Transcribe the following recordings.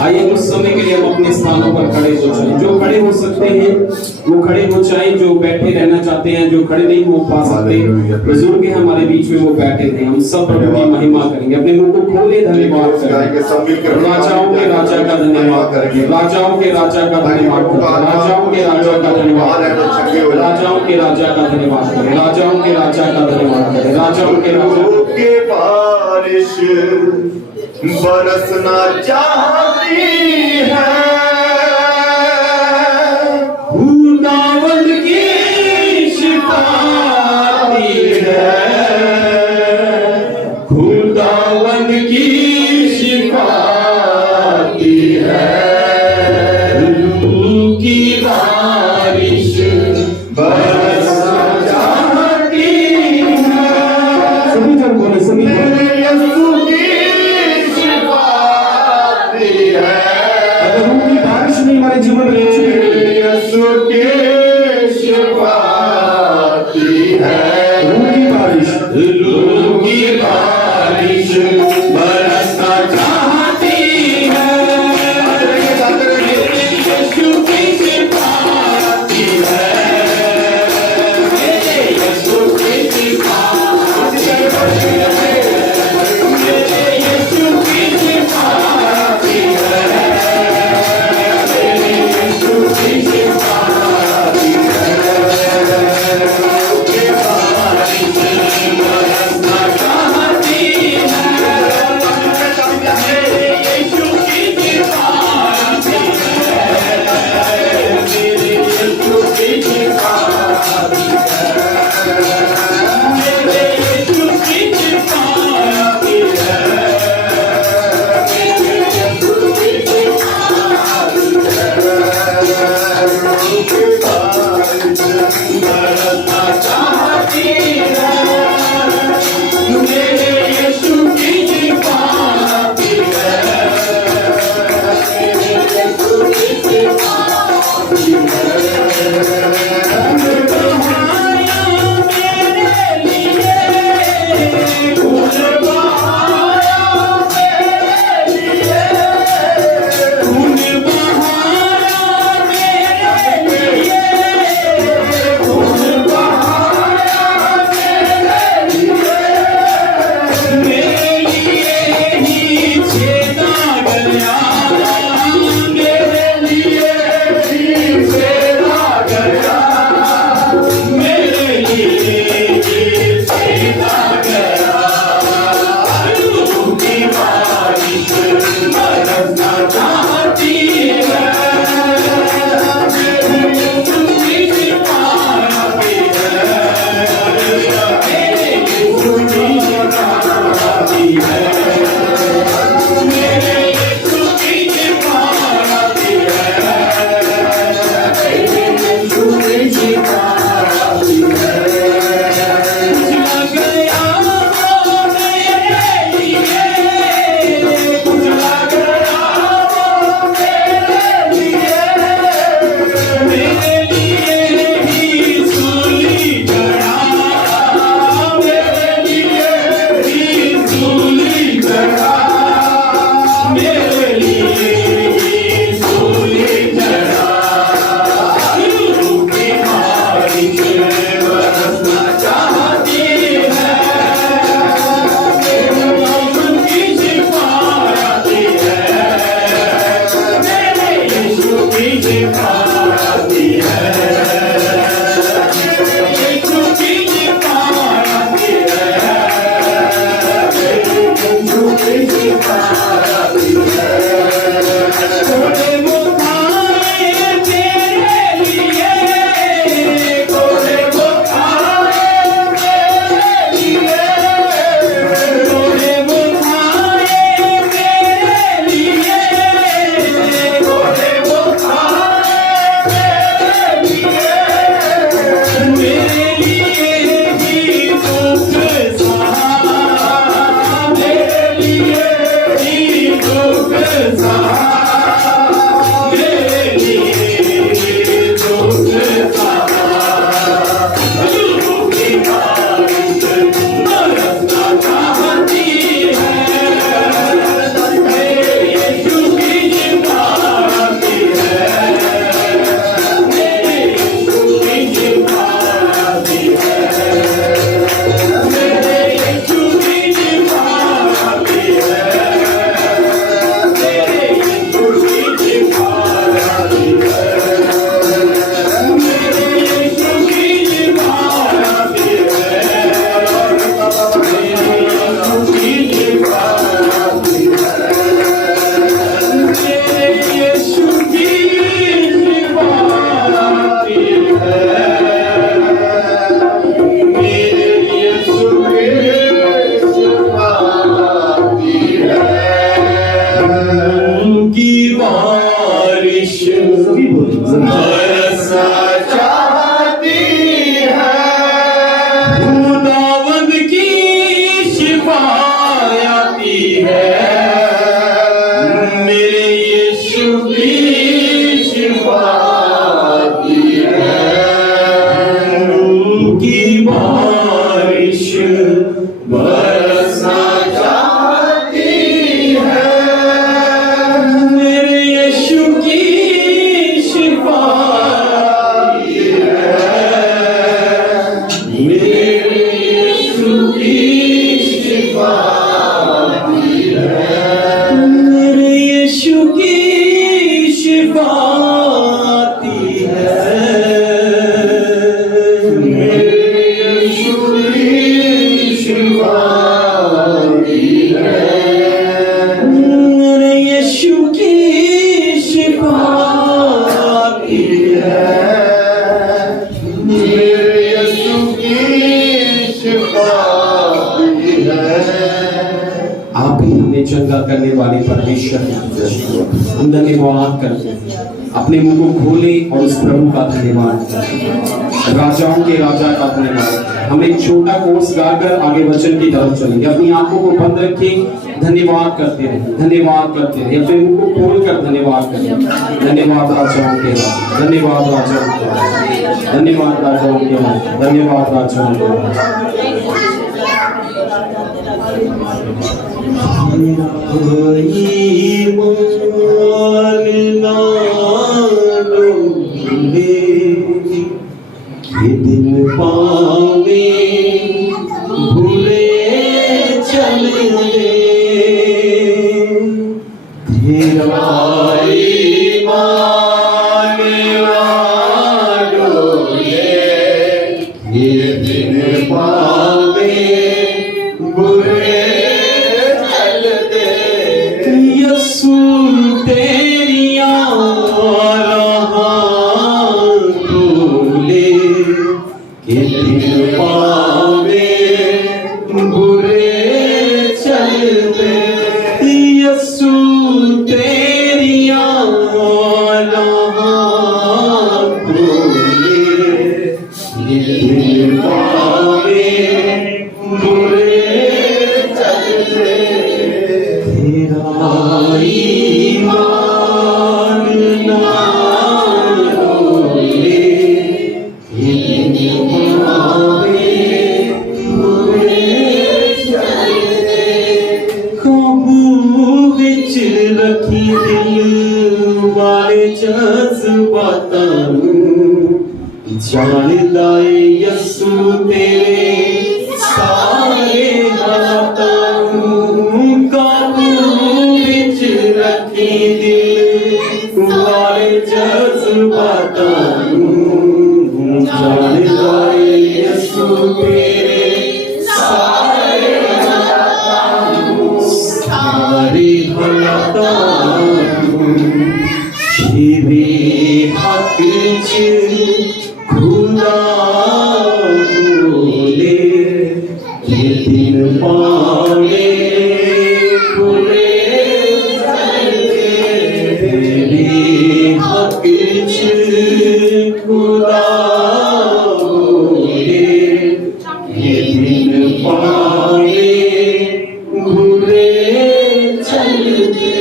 आइए कुछ समय के लिए हम अपने स्थानों पर खड़े हो जाएं। जो खड़े हो सकते हैं वो खड़े हो जाएं, जो बैठे रहना चाहते हैं, जो खड़े नहीं हो पा सकते, बुजुर्ग हैं हमारे बीच में, वो बैठे थे। हम सब प्रभु की महिमा करेंगे, अपने मुंह को खोले धन्यवाद करेंगे। राजाओं के राजा का धन्यवाद करेंगे, राजाओं के राजा का धन्यवाद करेंगे, राजाओं के राजा का धन्यवाद करेंगे, राजाओं के राजा का धन्यवाद करेंगे, राजाओं के राजा का धन्यवाद करेंगे, राजाओं के राजा के बारिश बरसना चाहती है, खुदावंद की शिफाती है, खुदावंद की शिफाती है, रूह की बारिश बरसना चाहती है। सभी जन बोले, सभी जन। यीशु की शिफाती है, चंगा करने वाले परमेश्वर हम धन्यवाद करते हैं। अपने मुंह को खोले और उस प्रभु का धन्यवाद करें, राजाओं के राजा का धन्यवाद। हम एक छोटा कोर्स गाकर आगे वचन की तरफ चलेंगे। अपनी आंखों को बंद रखें, धन्यवाद करते रहे, धन्यवाद करते रहे। अपने मुंह को खोल कर धन्यवाद करें। धन्यवाद राजाओं के राजा, धन्यवाद राजाओं के राजा, धन्यवाद राजाओं के राजा, धन्यवाद राजाओं के राजा। दिन पावे भूले चले तेरा ईमान वालों ये दिन पावे भूले चलते यीशु तेरिया पावे बुरे चलते यीशु तेरिया पावे बुरे चलते तेरा ईमान ना रखी दिल वाले जज्बातां जानदा है यीशु तेरे सारे हालातां काबू विच रखी दिल वाले जज्बातां जानदा है यीशु तेरे सारे सारे शिवे हक खुदा बोले ये दिन पावे पूरे तेरे हक खुदा बोले ये दिन पावे पूरे चलते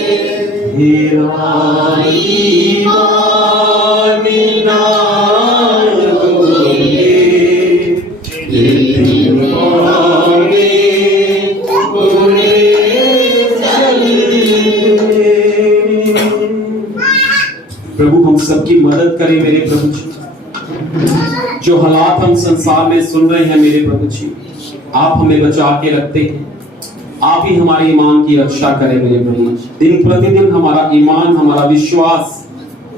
मेरा ईमान ना डोले, ये दिन पावे बुरे चले। प्रभु हम सबकी मदद करें मेरे प्रभु जी। जो हालात हम संसार में सुन रहे हैं मेरे प्रभु जी, आप हमें बचा के रखते हैं। आप ही हमारे ईमान की रक्षा करें मेरे प्रभु। दिन प्रतिदिन हमारा ईमान, हमारा विश्वास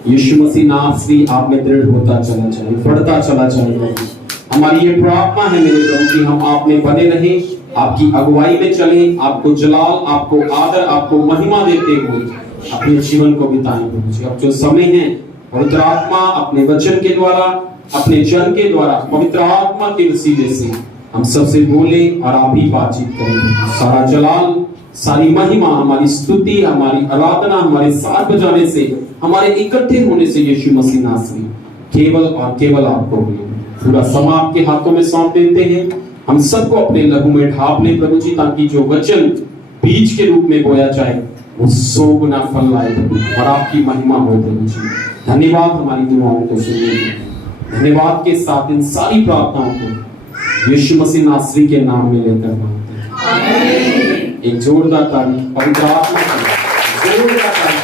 यीशु मसीह नाम से आप में दृढ़ होता चला जाए, बढ़ता चला जाए। हमारी ये प्रार्थना है मेरे प्रभु कि हम आप में बने रहें, आपकी अगुवाई में चलें, आपको जलाल, आपको आदर, आपको महिमा देते हुए अपने जीवन को बिताएं प्रभु जी। अब जो समय है पवित्र आत्मा अपने वचन के द्वारा, अपने जन के द्वारा, पवित्र आत्मा के वसीले से हम सबसे बोले और आप ही बातचीत करें। सारा जलाल, सारी महिमा, हमारी स्तुति, हमारी आराधना, हमारे साथ बजाने से, हमारे इकट्ठे होने से यीशु मसीह नासरी केवल और केवल आपको मिले। पूरा समय आपके हाथों में सौंप देते हैं। हम सबको अपने लहू में ढाप ले प्रभु जी, ताकि जो वचन बीज के रूप में बोया जाए वो 100 गुना फल लाए और आपकी महिमा हो प्रभु जी। धन्यवाद हमारी दुआओं को सुनने के लिए। धन्यवाद के साथ इन सारी प्रार्थनाओं को यीशु मसीह नासरी के नाम में लेकर मांगते हैं। एक जोरदार तारीफ पवित्र आत्मा की, जोरदार तारीफ।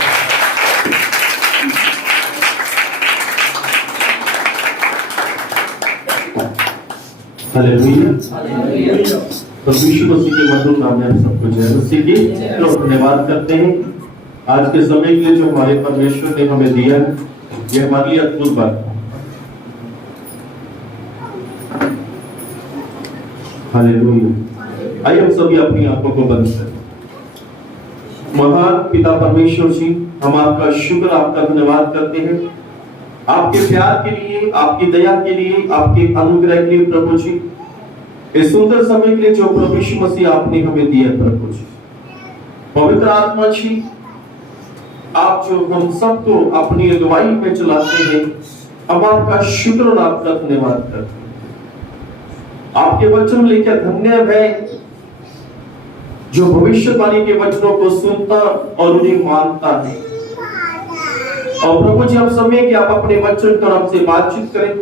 हालेलुया। प्रभु यीशु मसीह के मधुर नाम में हम सबको जय मसीह की। तो धन्यवाद करते हैं आज के समय के लिए जो हमारे परमेश्वर ने हमें दिया है। ये हमारे लिए अद्भुत बात है। हालेलुया। आइए हम सभी अपनी आंखों को बंद करें। महान पिता परमेश्वर जी, हम आपका शुक्र, आपका धन्यवाद करते हैं आपके प्यार के लिए, आपकी दया के लिए, आपके अनुग्रह के लिए प्रभु जी। इस सुंदर समय के लिए जो प्रभु यीशु मसीह आपने हमें दिया प्रभु जी। पवित्र आत्मा जी, आप जो हम सबको अपनी अगुवाई में चलाते हैं, हम आपका शुक्र और आपका धन्यवाद करते हैं। आपके वचन लेकर धन्य है जो भविष्यवाणी के वचनों को सुनता और उन्हें मानता है। और प्रभु जी, आप समय कि आप अपने वचन पर हमसे बातचीत करें।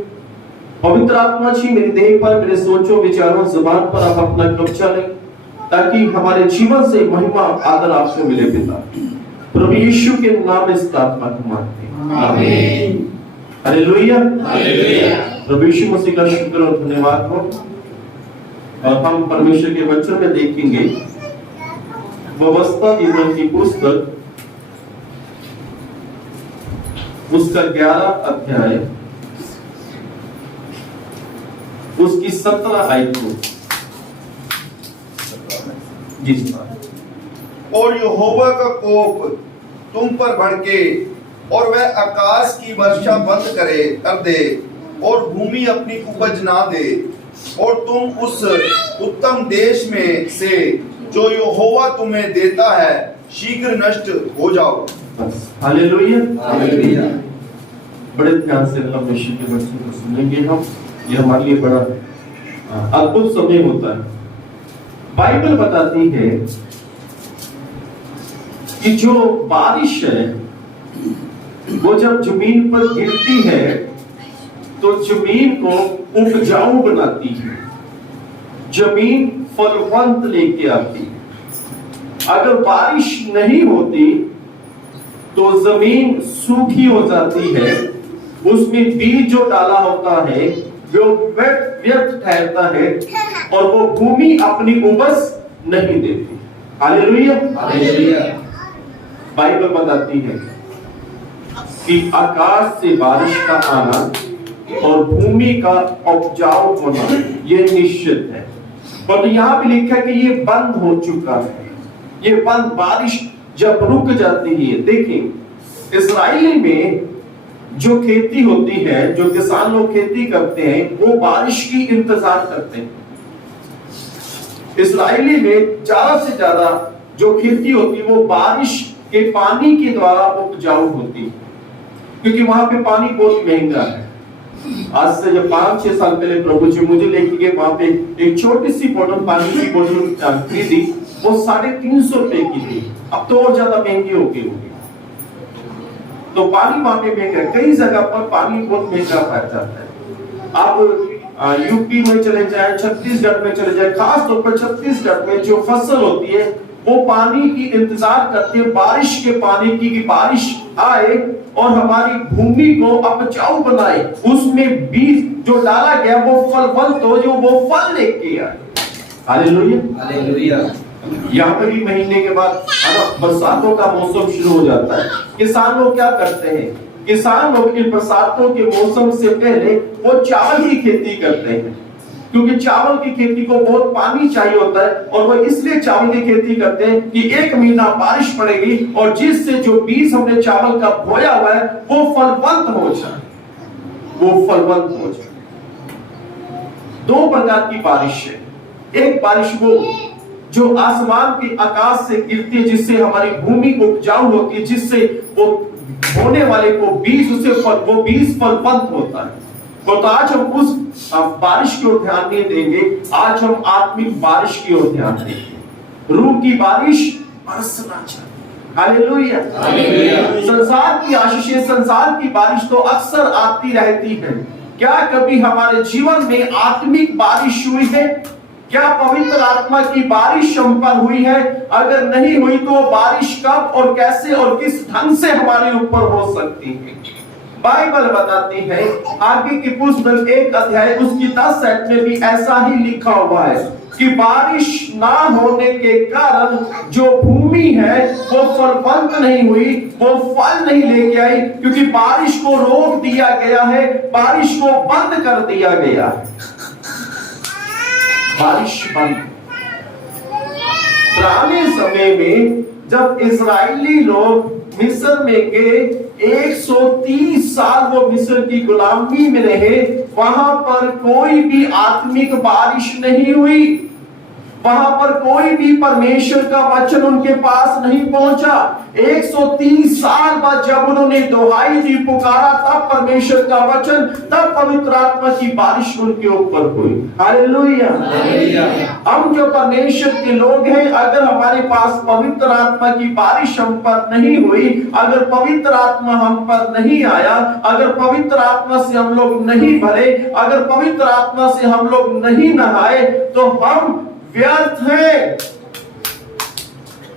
पवित्र आत्मा जी, मेरे देह पर, मेरे सोचों, विचारों, जुबान पर आप अपना कब्जा लें, ताकि हमारे जीवन से महिमा, आदर आपको मिले पिता। प्रभु यीशु के नाम में इस प्रार्थना को मांगते हैं, आमीन। हालेलुया। प्रभु यीशु मसीह का शुक्र और धन्यवाद हो। और हम परमेश्वर के वचन में देखेंगे व्यवस्था विवरण की पुस्तक, उसका 11 अध्याय, उसकी 17 आयत को। जी। और यहोवा का कोप तुम पर भड़के और वह आकाश की वर्षा बंद कर दे और भूमि अपनी उपज ना दे, और तुम उस उत्तम देश में से जो यहोवा तुम्हें देता है शीघ्र नष्ट हो जाओ। हालेलुया। बड़े ध्यान से परमेश्वर के वचन को सुनेंगे हम। यह हमारे लिए बड़ा अद्भुत समय होता है। बाइबल बताती है कि जो बारिश है वो जब जमीन पर गिरती है तो जमीन को उपजाऊ बनाती है, जमीन फलवंत लेके आती है। अगर बारिश नहीं होती तो जमीन सूखी हो जाती है, उसमें बीज जो डाला होता है वो व्यर्थ ठहरता है और वो भूमि अपनी उपज नहीं देती। हालेलुया। बाइबल बताती है कि आकाश से बारिश का आना और भूमि का उपजाऊ होना ये निश्चित है। पर यहाँ भी लिखा है कि ये बंद हो चुका है। ये बंद, बारिश जब रुक जाती है। देखिए, इस्राएल में जो खेती होती है, जो किसान लोग खेती करते हैं, वो बारिश की इंतजार करते हैं। इस्राएली में ज्यादा से ज्यादा जो खेती होती है वो बारिश के पानी के द्वारा उपजाऊ होती है, क्योंकि वहां पे पानी बहुत महंगा है। आज से जब 5-6 साल पहले प्रभु जी मुझे लेके गए, वहां पे एक छोटी सी बोतल, पानी की बोतल खरीदी, वो 350 रुपए की थी। अब तो और ज्यादा महंगी हो गई होगी। तो पानी वहां पे महंगा है। कई जगह पर पानी बहुत महंगा पाया जाता है। आप यूपी में चले जाए, छत्तीसगढ़ में चले जाए, खास तौर पर छत्तीसगढ़ में जो फसल होती है वो पानी की इंतजार करती है, बारिश के पानी की, कि बारिश आए और हमारी भूमि को उपजाऊ बनाए, उसमें बीज जो डाला गया वो फलवंत हो, जो वो फल लेके आए। Hallelujah hallelujah. यहाँ पे भी महीने के बाद बरसातों का मौसम शुरू हो जाता है। किसान लोग क्या करते हैं? किसान लोग इन बरसातों के मौसम से पहले वो चावल की खेती करते हैं, क्योंकि चावल की खेती को बहुत पानी चाहिए होता है, और वो इसलिए चावल की खेती करते हैं कि 1 महीना बारिश पड़ेगी और जिससे जो बीज हमने चावल का बोया हुआ है वो फलवंत हो जाए, वो फलवंत हो जाए। 2 प्रकार की बारिश है। एक बारिश वो जो आसमान के आकाश से गिरती है, जिससे हमारी भूमि उपजाऊ होती है, जिससे वो होने वाले को बीज, उसे वो बीज फलवंत होता है। तो आज हम उस बारिश की ओर ध्यान नहीं देंगे, आज हम आत्मिक बारिश की ओर ध्यान देंगे। रूह की बारिश बरसना चाहिए। हालेलुया। संसार की आशीषें, संसार की बारिश तो अक्सर आती रहती है। क्या कभी हमारे जीवन में आत्मिक बारिश हुई है? क्या पवित्र आत्मा की बारिश हम पर हुई है? अगर नहीं हुई तो बारिश कब और कैसे और किस ढंग से हमारे ऊपर हो सकती है? बाइबल बताती है, आगे की पुस्तक 1 अध्याय उसकी 10 सेट में भी ऐसा ही लिखा हुआ है कि बारिश ना होने के कारण जो भूमि है वो फलवंत नहीं हुई, वो फल नहीं लेके आई, क्योंकि बारिश को रोक दिया गया है, बारिश को बंद कर दिया गया है। बारिश बंद। पुराने समय में जब इजरायली लोग मिस्र में गए, 130 साल वो मिस्र की गुलामी में रहे, वहां पर कोई भी आत्मिक बारिश नहीं हुई, वहां पर कोई भी परमेश्वर का वचन उनके पास नहीं पहुंचा। 130 साल बाद जब उन्होंने दुहाई दी, पुकारा, तब परमेश्वर का वचन, तब पवित्र आत्मा की बारिश उनके ऊपर हुई। हालेलुया। हम जो परमेश्वर के लोग हैं, अगर हमारे पास पवित्र आत्मा की बारिश हम पर नहीं हुई, अगर पवित्र आत्मा हम पर नहीं आया, अगर पवित्र आत्मा से हम लोग नहीं भरे, अगर पवित्र आत्मा से हम लोग नहीं नहाए, तो हम व्यर्थ है।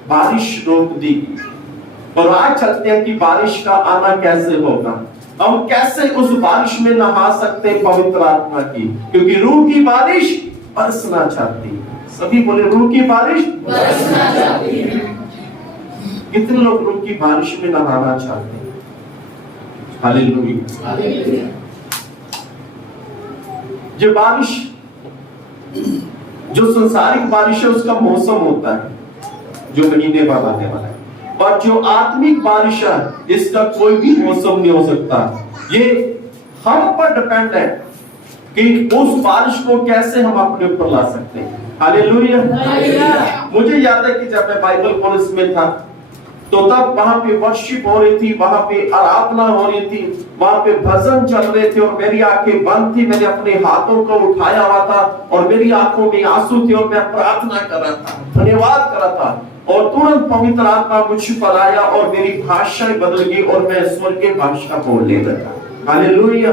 बारिश रोक दी। और आज चलते हैं कि बारिश का आना कैसे होगा, हम कैसे उस बारिश में नहा सकते हैं पवित्र आत्मा की, क्योंकि रूह की बारिश बरसना चाहती है। सभी बोले रूह की बारिश बरसना चाहती है। कितने लोग रूह की बारिश में नहाना चाहते हैं? हालेलुया। ये बारिश जो संसारिक बारिश है उसका मौसम होता है, जो महीने बाद आने वाला है, और जो आत्मिक बारिश है इसका कोई भी मौसम नहीं हो सकता। ये हम पर डिपेंड है कि उस बारिश को कैसे हम अपने ऊपर ला सकते हैं। हालेलुया। मुझे याद है कि जब मैं बाइबल कॉलेज में था तो तब वहां पे वर्शिप हो रही थी, वहां पे आराधना हो रही थी, वहां पे भजन चल रहे थे, और मेरी आंखें बंद थी, मैंने अपने हाथों को उठाया हुआ था और मेरी आंखों में आंसू थे और मैं प्रार्थना कर रहा था, धन्यवाद कर रहा था, और तुरंत पवित्र आत्मा मुझ पर आया और मेरी भाषा बदल गई और मैं स्वर्गीय भाषा बोलने लगा। हालेलुया।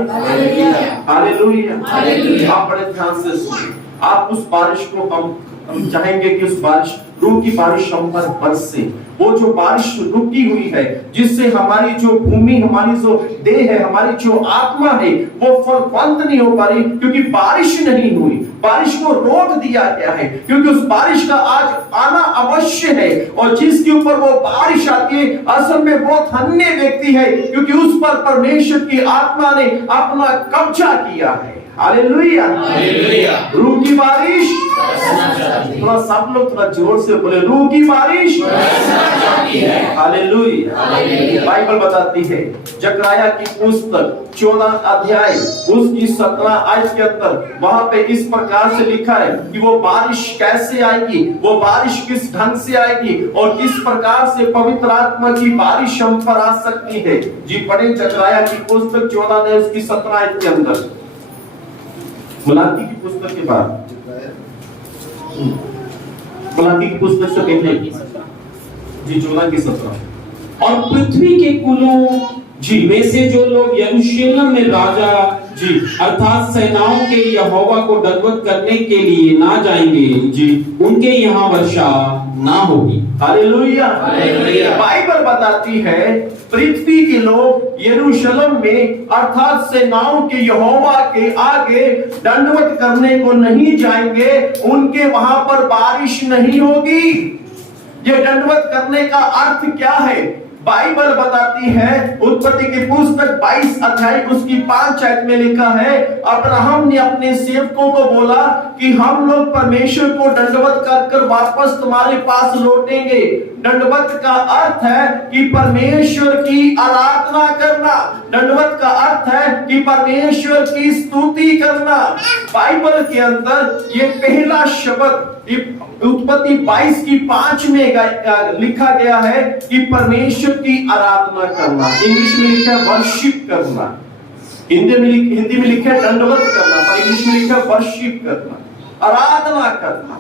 हालेलुया। आप बड़े ध्यान से सुनिए। आप उस बारिश को हम चाहेंगे कि उस बारिश, रूह की बारिश हम पर बरसे। वो जो बारिश रुकी हुई है, जिससे हमारी जो भूमि, हमारी जो देह है, हमारी जो आत्मा है, वो फलवंत नहीं हो पा रही, क्योंकि बारिश नहीं हुई, बारिश को रोक दिया गया है, क्योंकि उस बारिश का आज आना अवश्य है। और जिसके ऊपर वो बारिश आती है, असल में वो धन्य व्यक्ति है, क्योंकि उस पर परमेश्वर की आत्मा ने अपना कब्जा किया है। हालेलुया। रूह की बारिश, थोड़ा सब लोग थोड़ा जोर से बोले, रूह की बारिश। हालेलुया। बाइबल बताती है, जकरिया की पुस्तक 14 अध्याय उसकी 17 आयत के अंदर, वहां पे इस प्रकार से लिखा है कि वो बारिश कैसे आएगी, वो बारिश किस ढंग से आएगी और किस प्रकार से पवित्र आत्मा की बारिश हम पर आ सकती है। जी पढ़े जकरिया की पुस्तक 14 अध्याय उसकी 17 आयत के अंदर, मलाकी की पुस्तक के बाद, मलाकी की पुस्तक से पहले जी 14 की 17। और पृथ्वी के कुलों जी। में से जो लोग यरूशलेम में राजा जी। अर्थात सेनाओं के यहोवा को दंडवत करने के लिए ना जाएंगे, जी। उनके यहाँ वर्षा ना होगी। हालेलुया। हालेलुया। बाइबल बताती है पृथ्वी के लोग यरूशलेम में अर्थात सेनाओं के यहोवा के आगे दंडवत करने को नहीं जाएंगे, उनके वहां पर बारिश नहीं होगी। ये दंडवत करने का अर्थ क्या है? बाइबल बताती है, उत्पत्ति की पुस्तक 22 अध्याय उसकी 5 आयत में लिखा है, अब्राहम ने अपने सेवकों को बोला कि हम लोग परमेश्वर को दंडवत कर वापस तुम्हारे पास लौटेंगे। दंडवत का अर्थ है कि परमेश्वर की आराधना करना। दंडवत का अर्थ है कि परमेश्वर की स्तुति करना। बाइबल के अंदर ये पहला शब्द उत्पत्ति 22 की 5 में लिखा गया है कि परमेश्वर की आराधना करना। इंग्लिश में लिखा है वर्शिप करना, हिंदी में लिखा है दंडवत करना, पर इंग्लिश में लिखा है वर्शिप करना, आराधना करना।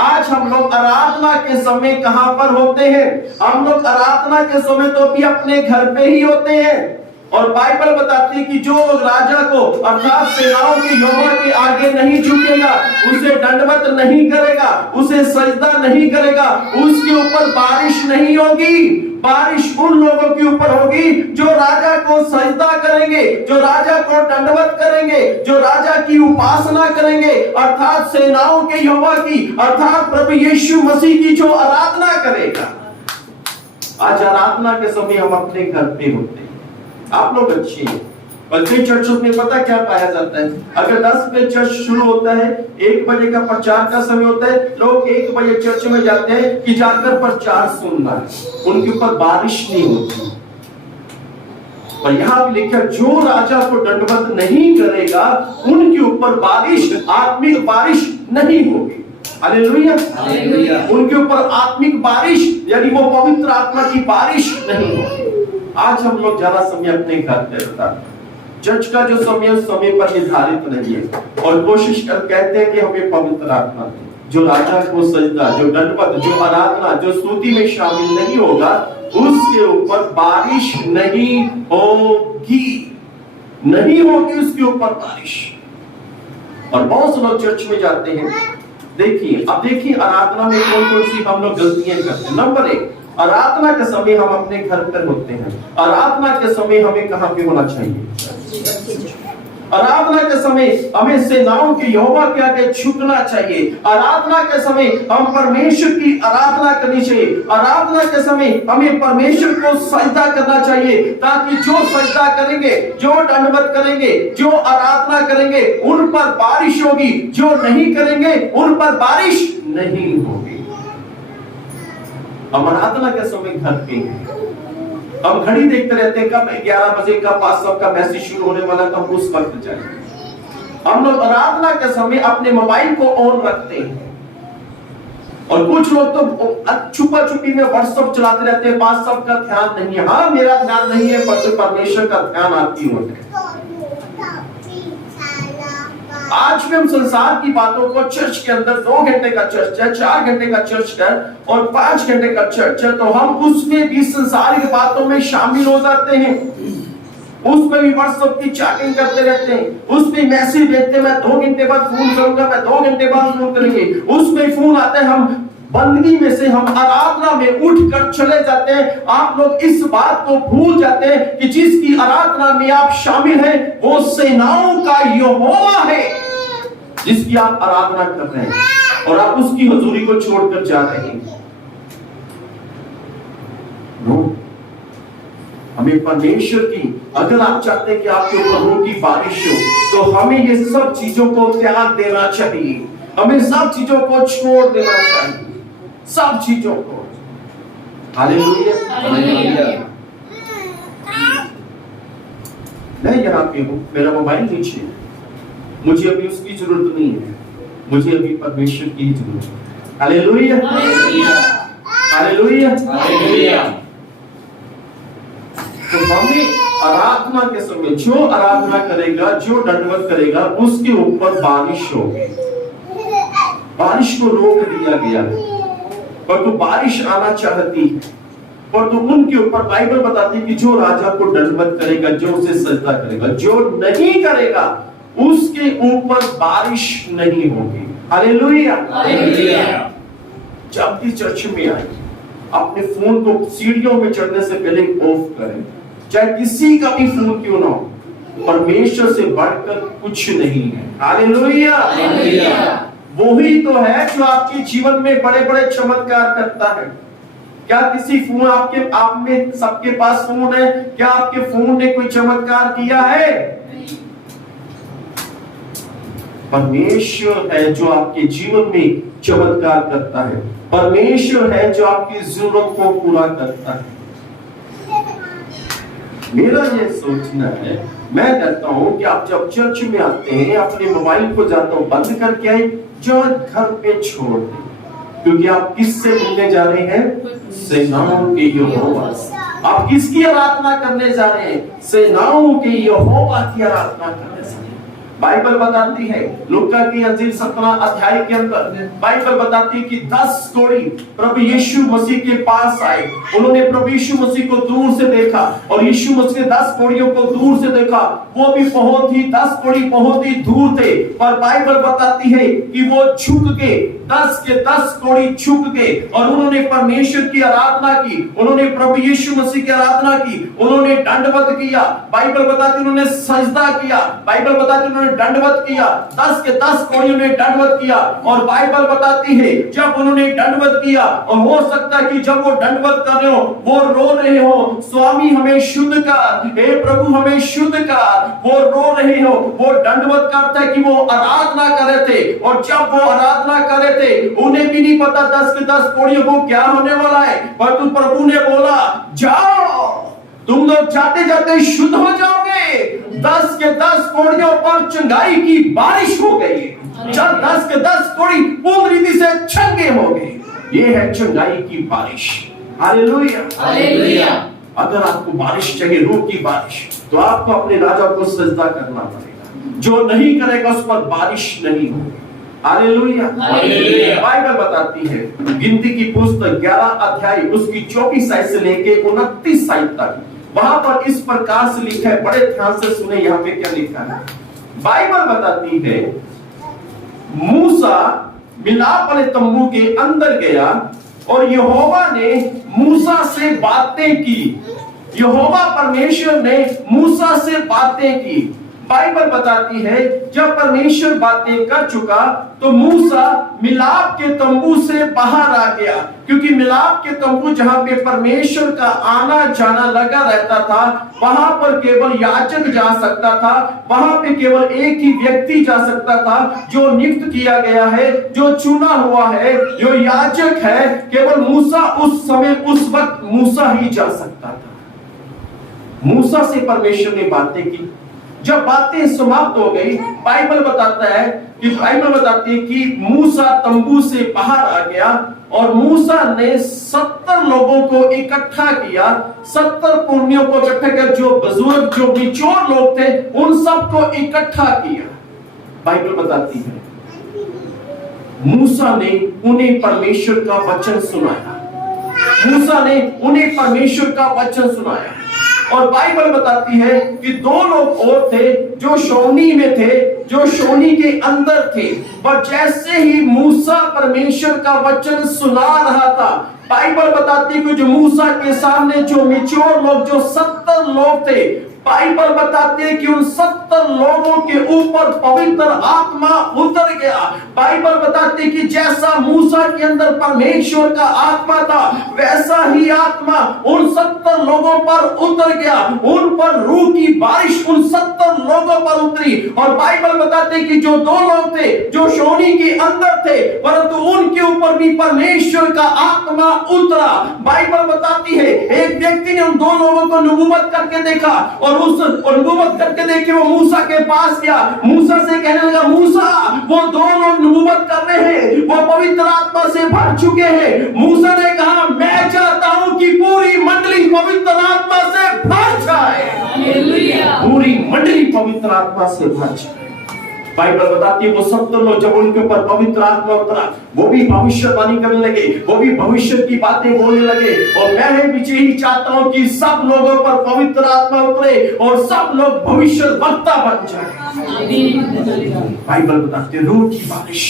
आज हम लोग आराधना के समय कहां पर होते हैं? हम लोग आराधना के समय तो भी अपने घर पे ही होते हैं। और बाइबल बताती है कि जो राजा को अर्थात सेनाओं के यहोवा के आगे नहीं झुकेगा, उसे दंडवत नहीं करेगा, उसे सजदा नहीं करेगा, उसके ऊपर बारिश नहीं होगी। बारिश उन लोगों के ऊपर होगी जो राजा को सजदा करेंगे, जो राजा को दंडवत करेंगे, जो राजा की उपासना करेंगे, अर्थात सेनाओं के यहोवा की अर्थात प्रभु यीशु मसीह की जो आराधना करेगा। आज आराधना के समय हम अपने घर पे होते हैं। आप लोग अच्छे हैं, पर कई चर्चों में पता क्या पाया जाता है? अगर 10 बजे चर्च शुरू होता है, 1 बजे का प्रचार का समय होता है, लोग 1 बजे चर्च में जाते हैं कि जाकर प्रचार सुनना है, उनके ऊपर बारिश नहीं होती। पर यहाँ भी लिखा, जो राजा को दंडवत नहीं करेगा उनके ऊपर बारिश, आत्मिक बारिश नहीं होगी। हालेलुया। हालेलुया। उनके ऊपर आत्मिक बारिश यानी वो पवित्र आत्मा की बारिश नहीं होगी। आज हम लोग ज्यादा समय अपने घर पे बिताते हैं। चर्च का जो समय पर निर्धारित नहीं है और कोशिश कहते हैं कि हमें पवित्र आत्मा दे। जो राजा को सजदा, जो दंडवत, जो आराधना, जो स्तुति में शामिल नहीं होगा, उसके ऊपर बारिश नहीं होगी, नहीं होगी उसके ऊपर बारिश। और बहुत से लोग चर्च में जाते हैं। देखिए, अब देखिए आराधना में कौन कौन सी हम लोग गलतियां करते हैं। नंबर 1, आराधना के समय हम अपने घर पर होते हैं। आराधना के समय हमें कहां पे होना चाहिए? आराधना के समय हमें सेनाओं के यहोवा के आगे झुकना चाहिए। आराधना के समय हम परमेश्वर की आराधना करनी चाहिए। आराधना के समय हमें परमेश्वर को सजदा करना चाहिए, ताकि जो सजदा करेंगे, जो दंडवत करेंगे, जो आराधना करेंगे, उन पर बारिश होगी। जो नहीं करेंगे उन पर बारिश नहीं होगी। हम आराधना के समय घर पे हैं, हम घड़ी देखते रहते हैं कब 11 बजे का पास्टर का मैसेज शुरू होने वाला, तो हम उस वक्त जाएंगे। हम लोग आराधना के समय अपने मोबाइल को ऑन रखते हैं और कुछ लोग तो छुपा छुपी में व्हाट्सएप चलाते रहते हैं। पास्टर का ध्यान नहीं है। हाँ, मेरा ध्यान नहीं है, पर परमेश्वर का ध्यान आपकी ओर है। आज भी हम संसार की बातों को चर्च के अंदर 2 घंटे का चर्च है, 4 घंटे का चर्च है और 5 घंटे का चर्च है, तो हम उसमें भी संसार की बातों में शामिल हो जाते हैं। उसमें भी व्हाट्सएप की चैटिंग करते रहते हैं, उसमें मैसेज भेजते हैं, मैं 2 घंटे बाद फोन करूंगा, मैं 2 घंटे बाद फोन करेंगे। उसमें फोन आते हैं, हम बंदगी में से हम आराधना में उठकर चले जाते हैं। आप लोग इस बात को भूल जाते हैं कि जिसकी आराधना में आप शामिल हैं वो सेनाओं का यहोवा है, जिसकी आप आराधना कर रहे हैं और आप उसकी हुजूरी को छोड़कर जा रहे हैं। हमें परमेश्वर की, अगर आप चाहते हैं कि आपके ऊपर की बारिश हो, तो हमें ये सब चीजों को त्याग देना चाहिए। हमें सब चीजों को छोड़ देना चाहिए, सब चीजों को। हालेलुया। हालेलुया। मैं यहाँ पे हूँ, मेरा मोबाइल नीचे है, मुझे अभी उसकी जरूरत नहीं है, मुझे अभी परमेश्वर की जरूरत है। हालेलुया। हालेलुया। हालेलुया। तो हमें आराधना के समय जो आराधना करेगा, जो दंडवत करेगा, उसके ऊपर बारिश होगी। बारिश को रोक दिया गया है, पर तो बारिश आना चाहती है। और तो उनके ऊपर बाइबल बताती है कि जो राजा को दंडवत करेगा, जो उसे सजदा करेगा, जो नहीं करेगा उसके ऊपर बारिश नहीं होगी। हालेलुया। जब भी चर्च में आए अपने फोन को सीढ़ियों में चढ़ने से पहले ऑफ करें, चाहे किसी का भी फोन क्यों ना हो। परमेश्वर से बढ़कर कुछ नहीं है। हालेलुया। वो ही तो है जो आपके जीवन में बड़े बड़े चमत्कार करता है। क्या किसी फोन आप में सबके पास फोन है? क्या आपके फोन ने कोई चमत्कार किया है? परमेश्वर है जो आपके जीवन में चमत्कार करता है। परमेश्वर है जो आपकी जरूरत को पूरा करता है। मेरा ये सोचना है, मैं कहता हूं कि आप जब चर्च में आते हैं अपने मोबाइल को जाता हूं बंद करके आए, जो घर पे छोड़ दें, क्योंकि आप किससे मिलने जा रहे हैं? सेनाओं के यहोवा। आप किसकी आराधना करने जा रहे हैं? सेनाओं के यहोवा की आराधना करने जा रहे हैं। बाइबल बताती है लूका की अंजील 17 अध्याय के अंदर बाइबल बताती है कि 10 कोढ़ी प्रभु यीशु मसीह के पास आए। उन्होंने प्रभु यीशु मसीह को दूर से देखा और यीशु मसीह ने 10 कोढ़ियों को दूर से देखा। वो भी 10 कोढ़ी बहुत ही दूर थे, पर बाइबल बताती है कि वो झुक के 10 के 10 कोढ़ी झुक गए और उन्होंने परमेश्वर की आराधना की। उन्होंने प्रभु यीशु मसीह की आराधना की। उन्होंने दंडवत किया। बाइबल बताती है उन्होंने सजदा किया। बाइबल बताती है उन्होंने दंडवत किया। 10 के 10 कोढ़ियों ने दंडवत किया। और बाइबल बताती है जब उन्होंने दंडवत किया, और हो सकता है कि जब वो दंडवत कर रहे हो वो रो रहे हो, स्वामी हमें शुद्ध कर, हे प्रभु हमें शुद्ध कर। वो रो रहे हो, वो दंडवत करता है कि वो आराधना कर रहे थे। और जब वो आराधना कर रहे थे उन्हें भी नहीं पता 10 के 10 कोढ़ियों को क्या होने वाला है, पर तू प्रभु ने बोला जाओ, तुम लोग जाते जाते शुद्ध हो जाओगे। 10 के 10 कोढ़ियों पर चंगाई की बारिश हो गई। जब 10 के 10 कोढ़ी पूर्ण रीति से चंगे हो गए, ये है चंगाई की बारिश। हालेलुया। हालेलुया। अगर आपको बारिश चाहिए, रूह की बारिश, तो आपको अपने राजा को सजदा करना पड़ेगा। जो नहीं करेगा उस पर बारिश नहीं होगी। हालेलुया। हालेलुया। बाइबल बताती है गिनती की पुस्तक 11 अध्याय उसकी 24 आयत से लेके 29 आयत तक, वहां पर इस प्रकार से लिखा है, बड़े ध्यान से सुने यहाँ पे क्या लिखा है। बाइबल बताती है मूसा मिलाप वाले तंबू के अंदर गया और यहोवा ने मूसा से बातें की। यहोवा परमेश्वर ने मूसा से बातें की। बाइबल बताती है जब परमेश्वर बातें कर चुका तो मूसा मिलाप के तंबू से बाहर आ गया, क्योंकि मिलाप के तंबू जहां पे परमेश्वर का आना जाना लगा रहता था, वहां पर केवल याजक जा सकता था। वहां पे केवल एक ही व्यक्ति जा सकता था जो नियुक्त किया गया है, जो चुना हुआ है, जो याजक है। केवल मूसा उस समय उस वक्त मूसा ही जा सकता था। मूसा से परमेश्वर ने बातें की। जब बातें समाप्त हो गई, बाइबल बताती है कि मूसा तंबू से बाहर आ गया और मूसा ने 70 लोगों को इकट्ठा किया। 70 पुरनियों को इकट्ठा किया, जो बुजुर्ग जो बिचौर लोग थे उन सबको इकट्ठा किया। बाइबल बताती है मूसा ने उन्हें परमेश्वर का वचन सुनाया। मूसा ने उन्हें परमेश्वर का वचन सुनाया। और बाइबल बताती है कि 2 लोग और थे जो शोनी में थे, जो शोनी के अंदर थे। पर जैसे ही मूसा परमेश्वर का वचन सुना रहा था, बाइबल बताती है कि जो मूसा के सामने जो मैच्योर लोग, जो 70 लोग थे, बाइबल बताती है कि उन 70 लोगों के ऊपर पवित्र आत्मा उतर गया। बाइबल बताती है कि जैसा मूसा के अंदर परमेश्वर का आत्मा था, वैसा ही आत्मा उन 70 लोगों पर उतर गया। उन पर रूह की बारिश उन 70 लोगों पर उतरी। और बाइबल बताती है कि जो 2 लोग थे जो शोनी के अंदर थे, परंतु उनके ऊपर भी परमेश्वर का आत्मा उतरा। बाइबल बताती है एक व्यक्ति ने उन 2 लोगों को नबूवत करके देखा और उस नबूवत करके देखे वो मूसा के पास गया। मूसा से कहने लगा, मूसा वो 2 लोग नबूवत कर रहे हैं, वो पवित्र आत्मा से भर चुके हैं। मूसा ने कहा मैं चाहता हूं कि पूरी मंडली पवित्र आत्मा से भर जाए। पूरी मंडली पवित्र आत्मा से भर जाए। बाइबल बताती है वो 70 लोग जब उनके ऊपर पवित्र आत्मा उतरा, वो भी भविष्यवाणी करने लगे, वो भी भविष्य की बातें बोलने लगे। और मैं भी यही चाहता हूं कि सब लोगों पर पवित्र आत्मा उतरे और सब लोग भविष्य वक्ता बन जाए। बाइबल बताती है रूह की बारिश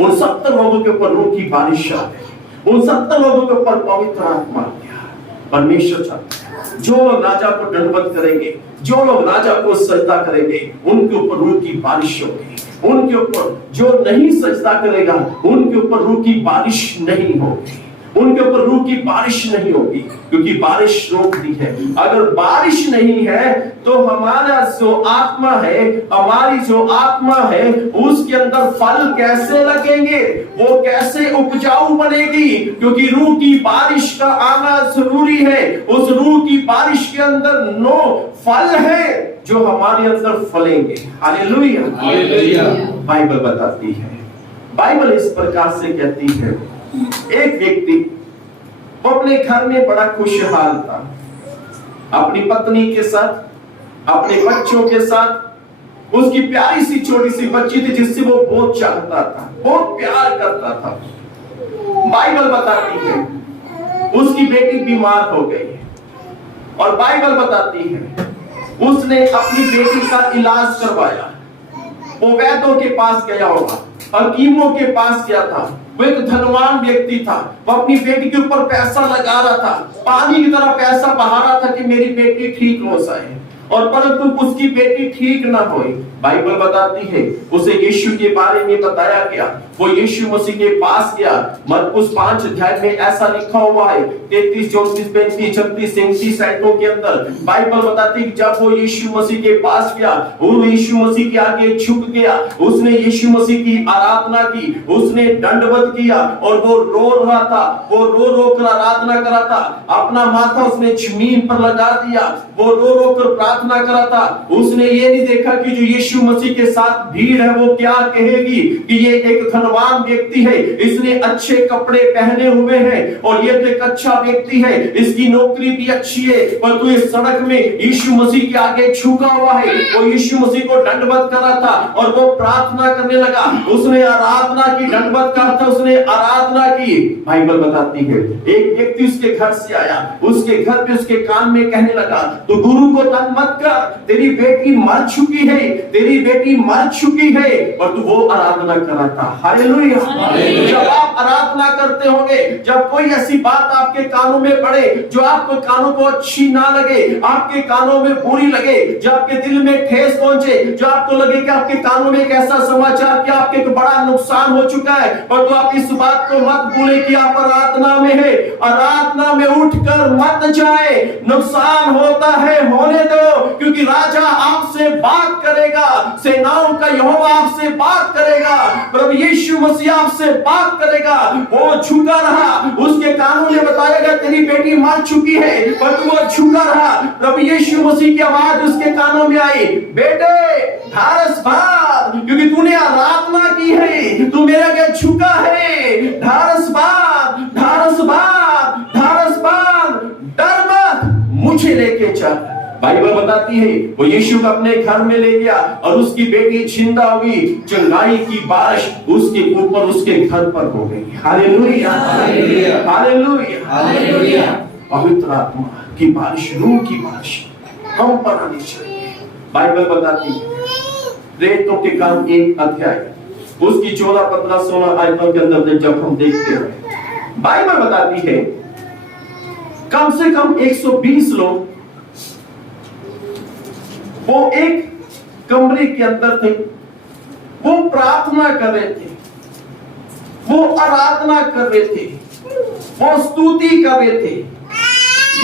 उन 70 लोगों के ऊपर, रूह की बारिश आ गई उन 70 लोगों के ऊपर, पवित्र आत्मा आ गया। परमेश्वर चाहता है जो लोग राजा को दंडवत करेंगे, जो लोग राजा को सजदा करेंगे, उनके ऊपर रूह की बारिश होगी। उनके ऊपर जो नहीं सजदा करेगा, उनके ऊपर रूह की बारिश नहीं होगी, उनके ऊपर रूह की बारिश नहीं होगी, क्योंकि बारिश रोकती है। अगर बारिश नहीं है तो हमारा जो आत्मा है, हमारी जो आत्मा है, उसके अंदर फल कैसे लगेंगे, वो कैसे उपजाऊ बनेगी? क्योंकि रूह की बारिश का आना जरूरी है। उस रूह की बारिश के अंदर 9 फल है जो हमारे अंदर फलेंगे। Hallelujah, hallelujah. बाइबल बताती है, बाइबल इस प्रकार से कहती है, एक व्यक्ति वो अपने घर में बड़ा खुशहाल था, अपनी पत्नी के साथ, अपने बच्चों के साथ। उसकी प्यारी सी छोटी सी बच्ची थी जिससे वो बहुत चाहता था, बहुत प्यार करता था। बाइबल बताती है उसकी बेटी बीमार हो गई और बाइबल बताती है उसने अपनी बेटी का इलाज करवाया। वो वैद्यों के पास गया होगा, हकीमों के पास गया था। वो एक धनवान व्यक्ति था, वो अपनी बेटी के ऊपर पैसा लगा रहा था, पानी की तरह पैसा बहा रहा था कि मेरी बेटी ठीक हो जाए, और परंतु उसकी बेटी ठीक ना हुई। बाइबल बताती है उसे यीशु के बारे में बताया गया। वो यीशु मसीह के पास गया। मरकुस 5 अध्याय में ऐसा लिखा हुआ है 33, 34, 35, 36, 37 आयतों के अंदर बाइबल बताती है जब वो यीशु मसीह के पास गया, वो यीशु मसीह के आगे झुक गया, उसने यीशु मसीह की आराधना की, उसने दंडवत किया और वो रो रहा था, वो रो रो कर आराधना कर रहा था। अपना माथा उसने जमीन पर लगा दिया, वो रो रो कर प्रार्थना कर रहा था। उसने ये नहीं देखा कि जो यीशु मसीह के साथ भीड़ है वो क्या कहेगी कि ये एक धनवान व्यक्ति है, इसने अच्छे कपड़े पहने हुए हैं और ये तो एक अच्छा व्यक्ति है, इसकी नौकरी भी अच्छी है, पर तू इस सड़क में यीशु मसीह के आगे झुका हुआ है। वो यीशु मसीह को दंडवत कर रहा था और वो प्रार्थना करने लगा, उसने आराधना की, दंडवत कर था, उसने आराधना की। बाइबल बताती है एक व्यक्ति उसके घर से आया, उसके घर पे उसके कान में कहने लगा तो गुरु को तंग मत कर, तेरी बेटी मर चुकी है, तेरी बेटी मर चुकी है। और तू वो आराधना कर रहा था। हालेलुया। जब आप आराधना करते होंगे, जब कोई ऐसी बात आपके कानों में पड़े जो आपको कानों को अच्छी ना लगे, आपके कानों में बुरी लगे, जो आपके दिल में ठेस पहुंचे, जो आपको लगे कि आपके कानों में एक ऐसा समाचार कि आपके को बड़ा नुकसान हो चुका है, और तो आप इस बात को मत भूले कि आप आराधना में है। आराधना में उठकर मत जाए, नुकसान होता है होने दो, क्योंकि राजा आपसे बात करेगा, सेनाओं का यहोवा आपसे बात करेगा, प्रभु यीशु मसीह आपसे बात करेगा। वो झुका रहा, उसके कानों में बताया गया तेरी बेटी मर चुकी है, पर वो झुका रहा। प्रभु यीशु मसीह की आवाज उसके कानों में आई, बेटे ढारस बांध, क्योंकि तूने आराधना की है, तू मेरे आगे झुका है। ढारस बांध, ढारस बांध, ढारस बांध, डर मत, मुझे लेके चल। बाइबल बताती है वो यीशु को अपने घर में ले गया और उसकी बेटी जिंदा हुई। चंगाई की बारिश उसके ऊपर, उसके घर पर हो गई। Hallelujah, hallelujah, hallelujah, hallelujah. पवित्र आत्मा की बारिश, रूह की बारिश हम पर आनी चाहिए। बाइबल बताती है प्रेरितों के काम 1 अध्याय उसकी 14, 15, 16 आयतों के अंदर जब हम देखते हैं, बाइबल बताती है कम से कम 120 लोग वो एक कमरे के अंदर थे, वो प्रार्थना कर रहे थे, वो आराधना कर रहे थे, वो स्तुति कर रहे थे।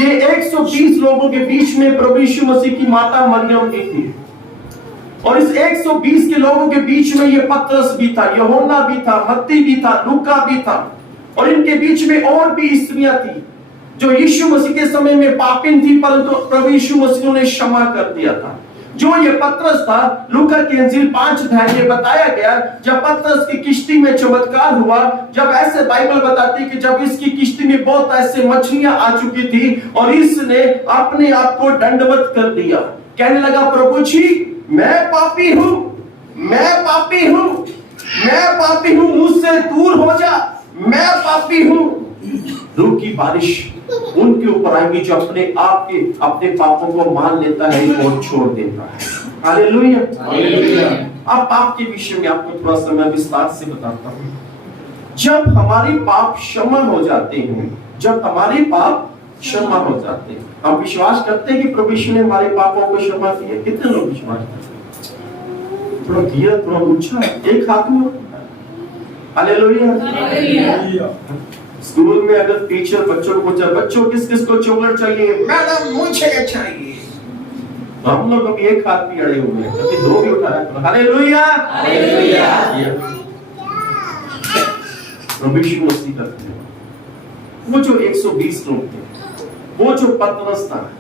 ये 120 लोगों के बीच में प्रभु यीशु मसीह की माता मरियम भी थी, और इस 120 के लोगों के बीच में ये पतरस भी था, यूहन्ना भी था, मत्ती भी था, लूका भी था, और इनके बीच में और भी स्त्रियां थी जो यीशु मसीह के समय में पापिन थी, परंतु प्रभु यीशु मसीह ने क्षमा कर दिया था। जो ये पतरस था, लूका की इंजील 5 अध्याय में बताया गया, जब पतरस की किश्ती में चमत्कार हुआ, जब ऐसे बाइबल बताती कि जब इसकी किश्ती में बहुत ऐसे मछलियां आ चुकी थी और इसने अपने आप को दंडवत कर दिया, कहने लगा प्रभु जी मैं पापी हूं, मैं पापी हूं, मैं पापी हूं, मुझसे दूर हो जा, मैं पापी हूं। रूह की बारिश उनके ऊपर आएगी जो अपने आप के अपने पापों को मान लेता है और छोड़ देता है। हालेलुया। हालेलुया। अब पाप के विषय में आपको थोड़ा सा मैं विस्तार से बताता हूं। जब हमारे पाप क्षमा हो जाते हैं, जब हमारे पाप क्षमा हो जाते हैं, हम विश्वास करते हैं कि प्रभु यीशु ने हमारे पापों को क्षमा किया। कितने लोग विश्वास करते हैं? थोड़ा धीरे, थोड़ा ऊंचा, एक हाथ में। हालेलुया। स्कूल में अगर टीचर बच्चों को पूछा, बच्चों किस किस को चॉकलेट चाहिए? मैडम मुझे चाहिए। तो हम लोग अभी एक हाथ भी अड़े हुए हैं, कभी दो भी उठाया। हालेलुया। प्रभु यीशु मसीह करते हैं। वो जो 120 लोग थे, वो जो पतरस था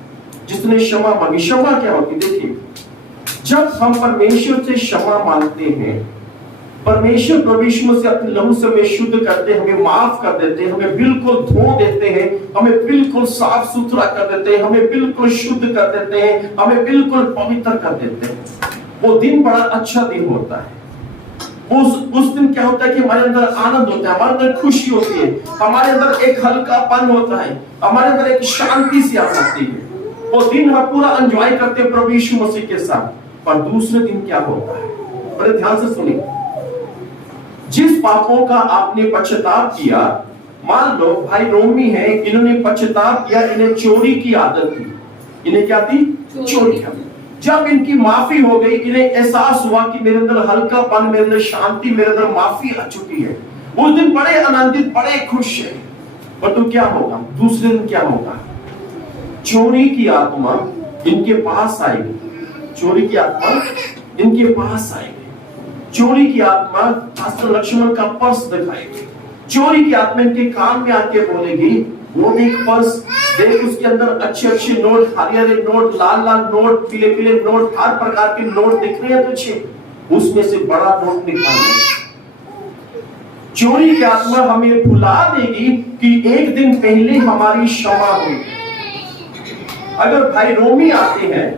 जिसने क्षमा मांगी। क्षमा क्या होती? देखिए, जब हम परमेश्वर से क्षमा मांगते हैं, परमेश्वर प्रभु यीशु मसीह अपने लहू से हमें शुद्ध करते, हमें माफ कर देते, हमें बिल्कुल धो देते हैं, हमें बिल्कुल साफ सुथरा कर देते हैं, हमें बिल्कुल शुद्ध कर देते हैं, हमें बिल्कुल पवित्र कर देते हैं। वो दिन बड़ा अच्छा दिन होता है। उस दिन क्या होता है कि हमारे अंदर आनंद होता है, हमारे अंदर खुशी होती है, हमारे अंदर एक हल्कापन होता है, हमारे अंदर एक शांति सी आती है। वो दिन हम पूरा एंजॉय करते हैं प्रभु यीशु मसीह के साथ। पर दूसरे दिन क्या होता है? बड़े ध्यान से सुनिए। जिस पापों का आपने पश्चाताप किया, मान लो भाई रोमी है, इन्होंने पश्चाताप किया, इन्हें चोरी की आदत थी। इन्हें क्या थी? चोरी की। जब इनकी माफी हो गई, इन्हें एहसास हुआ कि मेरे अंदर हल्कापन, मेरे अंदर शांति, मेरे अंदर माफी आ चुकी है। उस दिन बड़े आनंदित, बड़े खुश है। पर तो क्या होगा? दूसरे दिन क्या होगा? चोरी की आत्मा इनके पास आएगी। चोरी की आत्मा इनके पास आएगी। चोरी की आत्मा पास्टर लक्ष्मण का पर्स दिखाएगी। चोरी की आत्मा इनके कान में आके बोलेगी, वो एक पर्स देख, उसके अंदर अच्छे अच्छे नोट, हरे हरे नोट, लाल लाल नोट, पीले पीले नोट, हर प्रकार के नोट दिख रहे हैं तुझे, उसमें से बड़ा नोट निकाल ले। चोरी की आत्मा हमें भुला देगी कि एक दिन पहले हमारी क्षमा हुई। अगर भाई रोमी आते हैं,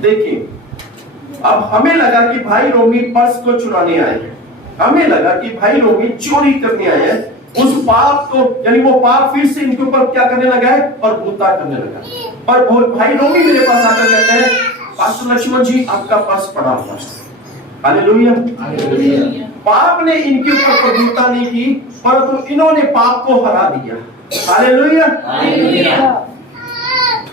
देखिए, अब हमें लगा कि भाई रोमी पर्स को चुराने आए हैं, हमें लगा कि भाई रोमी चोरी करने आए हैं। उस पाप को, यानी वो पाप फिर से इनके ऊपर क्या करने लगा है? और भूता करने लगा। और भाई रोमी मेरे पास आकर कहते हैं, पास्टर लक्ष्मण जी आपका पर्स पड़ा हुआ है। हालेलुया। पाप ने इनके ऊपर प्रभुता नहीं की, परंतु इन्होंने पाप को हरा दिया। हालेलुया।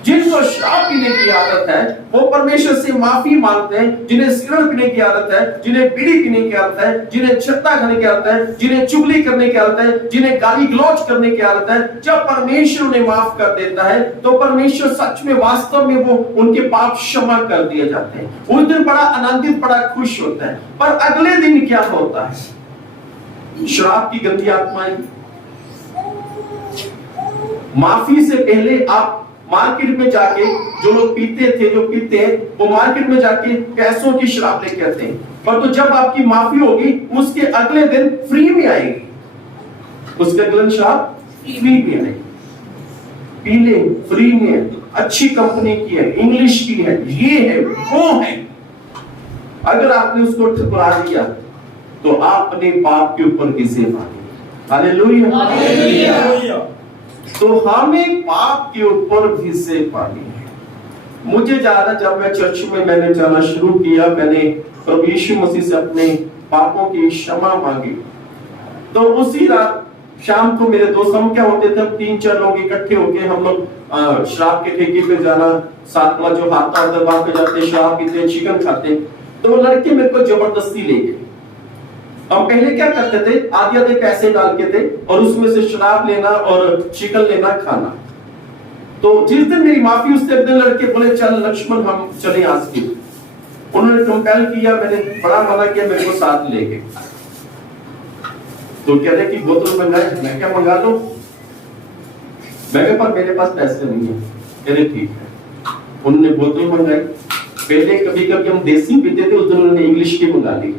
जिनको शराब पीने की आदत है, वो परमेश्वर से माफी मांगते हैं। जिन्हें सिगरेट पीने की आदत है, जिन्हें बीड़ी पीने की आदत है, जिन्हें छत्ता खाने की आदत है, जिन्हें चुगली करने की आदत है, जिन्हें गाली गलौज करने की आदत है, जब परमेश्वर उन्हें माफ कर देता है, तो परमेश्वर सच में, वास्तव में वो उनके पाप क्षमा कर दिए जाते हैं। उस दिन बड़ा आनंदित, बड़ा खुश होता है। पर अगले दिन क्या होता है? शराब की गंदी आत्माएं। माफी से पहले आप मार्केट में जाके, जो लोग पीते थे, जो पीते हैं, वो मार्केट में जाके पैसों की शराब लेके आते हैं। पर तो जब आपकी माफी होगी, उसके अगले दिन फ्री में आएगी। उसके अगले शराब फ्री में आएगी। पी ले, फ्री में, अच्छी कंपनी की है, इंग्लिश की है, ये है, वो है। अगर आपने उसको ठुकरा दिया, तो आप अपने पाप के ऊपर किसे माने? हालेलुया। तो हमें पाप के ऊपर भी से पानी है। मुझे ज्यादा, जब मैं चर्च में मैंने जाना शुरू किया, मैंने प्रभु यीशु मसीह से अपने पापों की क्षमा मांगी। तो उसी रात शाम को मेरे दोस्त, हम क्या होते थे, 3-4 लोग इकट्ठे होके हम लोग शराब के ठेके पे जाना, साथ वाला जो हाथा होता है वहां पे जाते, शराब पीते, चिकन खाते। तो वो लड़के मेरे को जबरदस्ती ले गए। हम पहले क्या करते थे, आधे आधे पैसे डाल के थे और उसमें से शराब लेना और चिकन लेना, खाना। तो जिस दिन मेरी माफी, उससे एक दिन लड़के बोले, चल लक्ष्मण हम चले आज के। उन्होंने कंपेल किया, मैंने बड़ा मना किया, मेरे को साथ ले गए। तो कह रहे कि बोतल मंगाए, मैं क्या मंगा लो, मैं पर मेरे पास पैसे नहीं है। कह रहे ठीक है। उन्होंने बोतल मंगाई। पहले कभी कभी हम देसी पीते थे, उस दिन उन्होंने इंग्लिश की मंगा ली।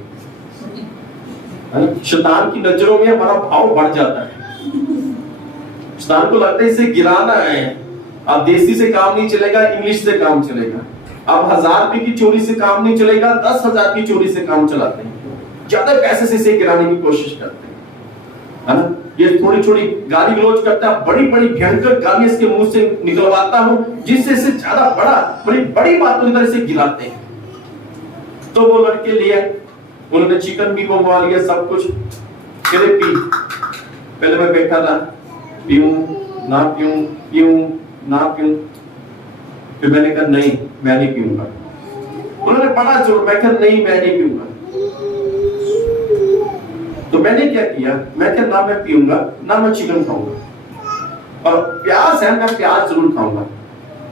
शैतान की नजरों में हमारा भाव बढ़ जाता है। शैतान को लगता है इसे गिराना है, अब देसी से काम नहीं चलेगा, इंग्लिश से काम चलेगा। अब 1000 रुपए की चोरी से काम नहीं चलेगा, 10,000 की चोरी से काम चलाते हैं, ज्यादा पैसे से इसे गिराने की कोशिश करते हैं, है ना। ये थोड़ी थोड़ी गाली गलौज करता है, बड़ी बड़ी भयंकर गाली इसके मुंह से निकलवाता हूं, जिससे इसे ज्यादा बड़ी बड़ी बातों की तरह से गिराते हैं। तो वो लड़के लिए, उन्होंने चिकन भी मंगवा लिया, सब कुछ। कहते पी। पहले मैं बैठा था, पीऊं ना पीऊं, पीऊं ना पीऊं। फिर मैंने कहा नहीं, मैं नहीं पीऊंगा। उन्होंने बड़ा जोर, मैं कहा नहीं मैं नहीं पीऊंगा। तो मैंने क्या किया, मैं क्या, ना मैं पीऊंगा ना मैं चिकन खाऊंगा, और प्याज है मैं प्याज जरूर खाऊंगा।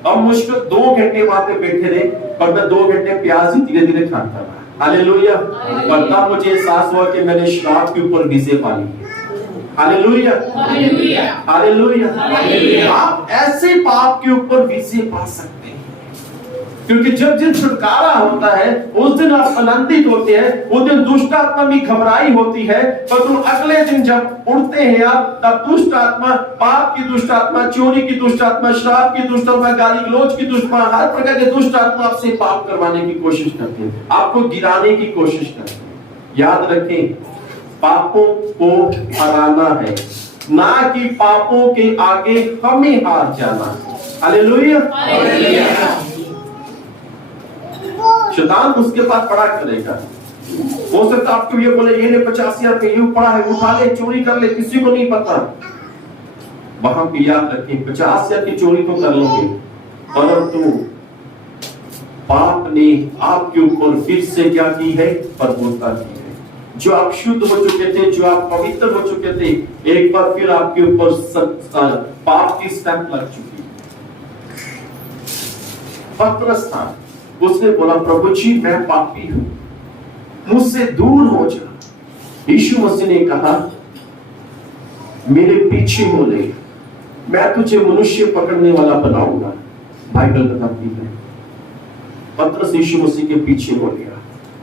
अब मुश्किल 2 घंटे वहां पे बैठे रहे, और मैं 2 घंटे प्याज ही धीरे धीरे खाता रहा। हालेलुया। और तब मुझे एहसास हुआ कि मैंने शराब के ऊपर विजय पा ली। Hallelujah, hallelujah, hallelujah. आप ऐसे पाप के ऊपर विजय पा सकते हैं, क्योंकि जब दिन छुटकारा होता है उस दिन आप आनंदित होते हैं, उस दिन दुष्ट आत्मा भी घबराई होती है। परंतु अगले दिन जब उठते हैं आप, तब दुष्ट आत्मा, पाप की दुष्ट आत्मा, चोरी की दुष्ट आत्मा, शराब की दुष्ट आत्मा, गाली गलौज की दुष्ट आत्मा, हर प्रकार के दुष्ट आत्मा आपसे पाप करवाने की कोशिश करते हैं, आपको गिराने की कोशिश करते हैं। याद रखें, पापों को हराना है, ना कि पापों के आगे हमें हार जाना। हालेलुया। शैतान उसके पास पड़ा करेगा। हो सकता आपको ये बोले, ये ने 50,000 पे यूं पड़ा है, उठा ले, चोरी कर ले, किसी को नहीं पता। वहां पे याद रखें, 50,000 की चोरी तो कर लोगे, परंतु पाप ने आपके ऊपर फिर से क्या की है, प्रभुता की है। जो आप शुद्ध हो चुके थे, जो आप पवित्र हो चुके थे, एक बार फिर आपके ऊपर पाप की स्टैंप लग चुकी है। पतरस था, उसने बोला, प्रभु जी मैं पापी हूं, मुझसे दूर हो जा। यीशु मसीह ने कहा, मेरे पीछे हो ले, मैं तुझे मनुष्य पकड़ने वाला बनाऊंगा। बाइबल बताती है पतरस यीशु मसीह के पीछे हो गया।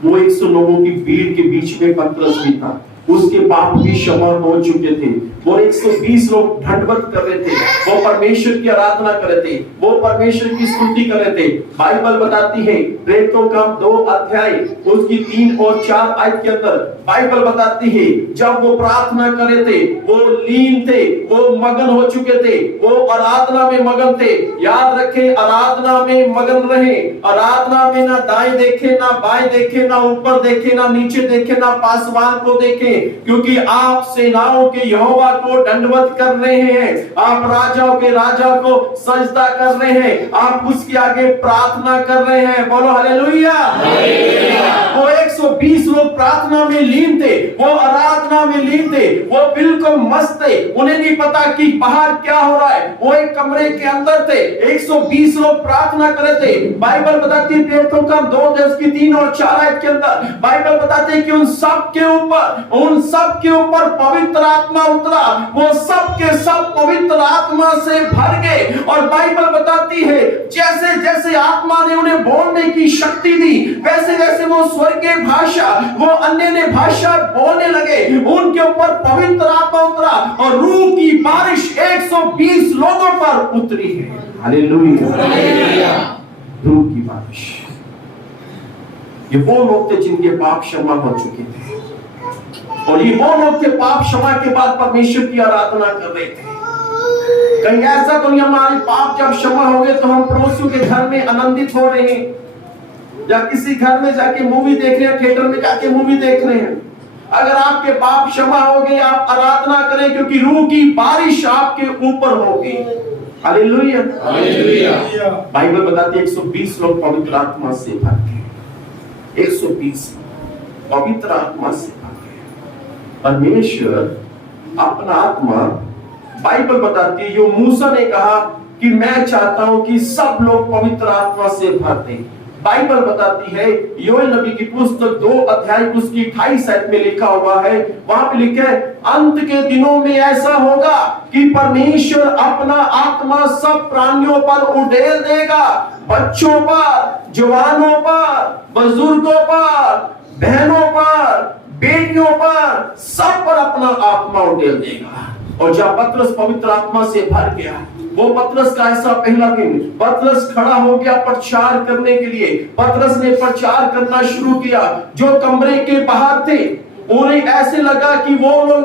वो 100 लोगों की भीड़ के बीच में पतरस भी था, उसके पाप भी क्षमा हो चुके थे। वो 120 लोग दंडवत कर रहे थे, वो परमेश्वर की आराधना कर रहे थे, वो परमेश्वर की स्तुति कर रहे थे। बाइबल बताती है, प्रेरितों का 2 अध्याय उसकी 3 और 4 आयत के अंदर बाइबल बताती है, जब वो प्रार्थना कर रहे थे, वो लीन थे, वो मगन हो चुके थे, वो आराधना में मगन थे। याद रखें, आराधना में मगन रहे। आराधना में ना दाएं देखे, ना बाएं देखे, ना ऊपर देखे, ना नीचे देखे, ना पासवान को देखे, क्योंकि आप सेनाओं के यहोवा को दंडवत कर रहे हैं, आप राजाओं के राजा को सजदा कर रहे हैं, आप उसके आगे प्रार्थना कर रहे हैं। बोलो हालेलुया। वो 120 लोग प्रार्थना में लीन थे, वो आराधना में लीन थे, वो बिल्कुल मस्त थे, उन्हें नहीं पता कि बाहर क्या हो रहा है। वो एक कमरे के अंदर थे, 120 लोग प्रार्थना कर रहे थे। बाइबल बताती है, प्रेरितों का 2 की 3 और 4 आयत के अंदर बाइबल बताते हैं कि उन सब के ऊपर पवित्र आत्मा उतरा, वो सब के सब पवित्र आत्मा से भर गए। और बाइबल बताती है, जैसे जैसे आत्मा ने उन्हें बोलने की शक्ति दी, वैसे वैसे वो स्वर्गीय भाषा, वो अन्य भाषा बोलने लगे, उनके ऊपर पवित्र आत्मा उतरा और रूह की बारिश 120 लोगों पर उतरी है। हालेलुया। रूह की बारिश। ये वो लोग थे जिनके पाप क्षमा हो चुके थे, और ये वो लोग थे पाप क्षमा के बाद परमेश्वर की आराधना कर रहे थे। कहीं ऐसा तो नहीं हमारे पाप जब क्षमा हो गए तो हम पड़ोसियों के घर में आनंदित हो रहे हैं, या किसी घर में जाके मूवी देख रहे हैं, थिएटर में जाके मूवी देख रहे हैं। अगर आपके पाप क्षमा हो गए, आप आराधना करें, क्योंकि रूह की बारिश आपके ऊपर होगी। हालेलुया। बाइबल बताती है 120 लोग पवित्र आत्मा से भर गए। 120 पवित्र आत्मा से भर गए। परमेश्वर अपना आत्मा, बाइबल बताती है, यो मूसा ने कहा कि मैं चाहता हूं कि सब लोग पवित्र आत्मा से भरते। बाइबल बताती है, योएल नबी की पुस्तक 2 अध्याय उसकी 28 आयत में लिखा हुआ है, वहां पे लिखा है, अंत के दिनों में ऐसा होगा कि परमेश्वर अपना आत्मा सब प्राणियों पर उड़ेल देगा, बच्चों पर, जवानों पर, बुजुर्गों पर, बहनों पर, बेटियों पर, सब पर अपना आत्मा उड़ेल देगा। और जब पतरस पवित्र आत्मा से भर गया, वो पतरस का ऐसा पहला दिन, पतरस खड़ा हो गया प्रचार करने के लिए। पतरस ने प्रचार करना शुरू किया। जो कमरे के बाहर थे उन्हें ऐसे लगा कि वो लोग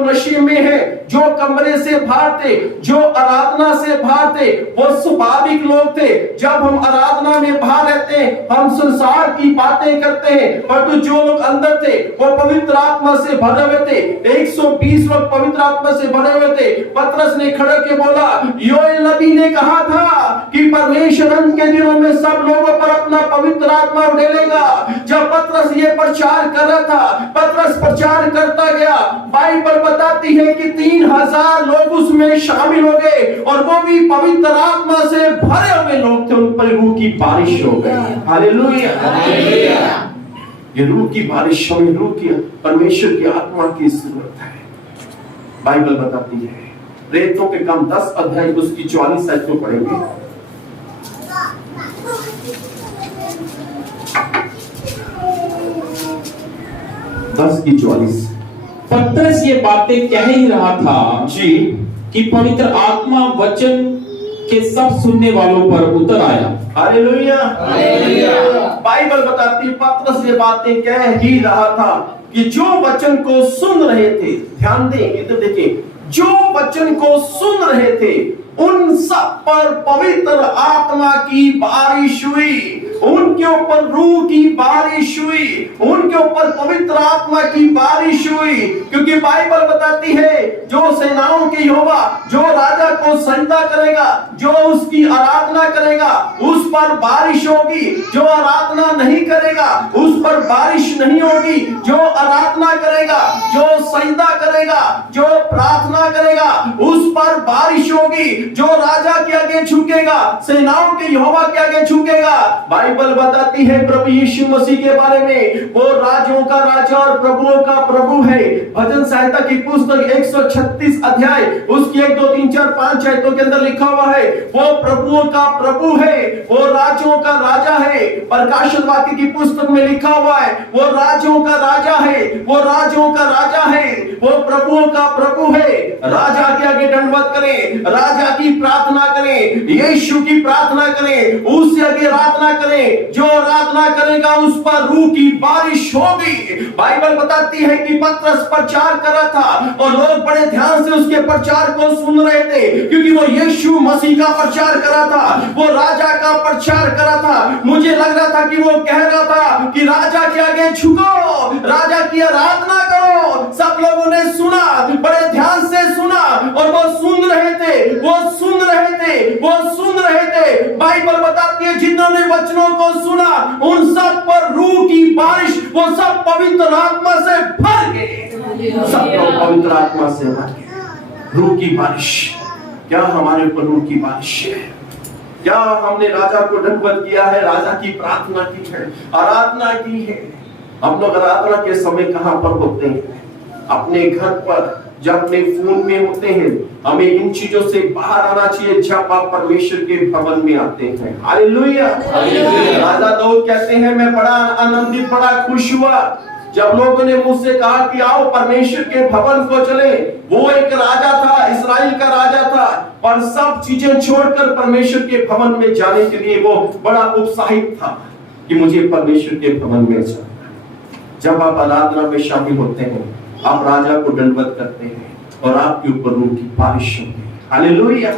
नशे में है। जो कमरे से बाहर थे, जो आराधना से बाहर थे, वो स्वाभाविक लोग थे। जब हम आराधना में बाहर रहते हैं, हम संसार की बातें करते हैं, परंतु जो लोग अंदर थे वो पवित्र आत्मा से भरे हुए थे। 120 लोग पवित्र आत्मा से भरे हुए थे। पतरस ने खड़े के बोला, योएल नबी ने कहा था कि परमेश्वर अंत के दिनों में सब लोगों पर अपना पवित्र आत्मा उड़ेलेगा। जब पतरस ये प्रचार कर रहा था, पतरस प्रचार करता गया, बाइबल बताती है कि 3000 लोग उसमें शामिल हो गए और वो भी पवित्र आत्मा से भरे हुए लोग थे। उन पर रूह की बारिश हो गई। हालेलुया। ये रूह की बारिश, हमें रूह की, परमेश्वर की आत्मा की जरूरत है। बाइबल बताती है, प्रेरितों के काम 10 अध्याय उसकी 44 आयत को पढ़ेंगे। दस की 44। पतरस ये बातें कह ही रहा था जी कि पवित्र आत्मा वचन के सब सुनने वालों पर उतर आया। हालेलुया। बाइबल बताती है पतरस ये बातें कह ही रहा था कि जो वचन को सुन रहे थे, ध्यान दें, इधर देखिए, जो वचन को सुन रहे थे उन सब पर पवित्र आत्मा की बारिश हुई। उनके ऊपर रूह की बारिश हुई, उनके ऊपर पवित्र आत्मा की बारिश हुई। क्योंकि बाइबल बताती है जो सेनाओं के यहोवा, जो राजा को सजदा करेगा, जो उसकी आराधना करेगा, उस पर बारिश होगी। जो आराधना नहीं करेगा उस पर बारिश नहीं होगी। जो आराधना करेगा, जो सजदा करेगा, जो प्रार्थना करेगा, उस पर बारिश होगी। जो राजा के आगे झुकेगा, सेनाओं के यहोवा के आगे झुकेगा। बाइबल बताती है प्रभु यीशु मसीह के बारे में, वो राजों का राजा और प्रभुओं का प्रभु है। भजन संहिता की पुस्तक 136 अध्याय उसकी 1 2 3 4 5 आयतों के अंदर लिखा हुआ है, वो प्रभुओं का प्रभु है, वो राजों का राजा है। प्रकाशन वाक्य की पुस्तक में लिखा हुआ है, वो राजों का राजा है, वो राजों का राजा है, वो प्रभुओं का प्रभु है। राजा के आगे दंडवत करें, राजा की प्रार्थना करें, यीशु की प्रार्थना करें, उससे आगे आराधना करें। जो आराधना करेगा उस पर रूह की बारिश होगी। बाइबल बताती है कि पतरस प्रचार कर रहा था और लोग बड़े ध्यान से उसके प्रचार को सुन रहे थे, क्योंकि वो यीशु मसीह का प्रचार कर रहा था, वो राजा का प्रचार कर रहा था। मुझे लग रहा था कि वो कह रहा था कि राजा के आगे झुको, राजा की आराधना करो। सब लोगों ने सुना, बड़े ध्यान से सुना और वो सुन रहे थे, वो सुन रहे थे, वो सुन रहे थे। बाइबल बताती है जिन्होंने वचनों को सुना उन सब पर रूह की बारिश, वो सब पवित्र आत्मा से भर गए। सब लोग पवित्र आत्मा से भर गए। रूह की बारिश, क्या हमारे ऊपर रूह की बारिश है? क्या हमने राजा को दंडवत किया है, राजा की प्रार्थना की है, आराधना की है? हम लोग आराधना के समय कहां पर होते हैं? अपने घर पर, जब अपने फोन में होते हैं। हमें इन चीजों से बाहर आना चाहिए जब आप परमेश्वर के भवन में आते हैं। हालेलुया। राजा दाऊद कहते हैं, मैं बड़ा आनंदित, बड़ा खुश हुआ जब लोगों ने मुझसे कहा कि आओ परमेश्वर के भवन को चले। वो एक राजा था, इस्राएल का राजा था, पर सब चीजें छोड़कर परमेश्वर के भवन में जाने के लिए वो बड़ा उत्साहित था कि मुझे परमेश्वर के भवन में जाना। जब आप आराधना में शामिल होते हैं, आप राजा को दंडवत करते हैं और आपके ऊपर रूह की बारिश होती है। हालेलुया।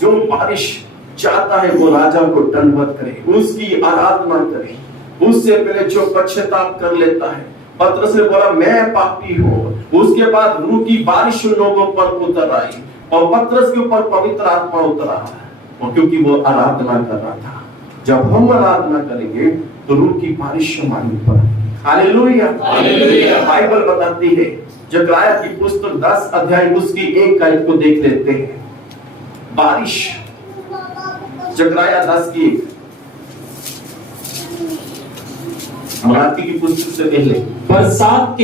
जो बारिश चाहता है वो राजा को दंडवत करे, उसकी आराधना करे। उससे पहले जो पश्चाताप कर लेता है, पतरस ने बोला मैं पापी हूँ, उसके बाद रूह की बारिश उन लोगों पर उतर आई और पतरस के ऊपर पवित्र आत्मा उतरा, और क्योंकि वो आराधना कर रहा था। जब हम आराधना करेंगे तो रूह की बारिश हमारे ऊपर। हालेलुया। बाइबल बताती है, जकरिया की पुस्तक 10 अध्याय उसकी 1 आयत को देख लेते हैं। बारिश, जकरिया 10 की मराठी की पुस्तक से पहले, बरसात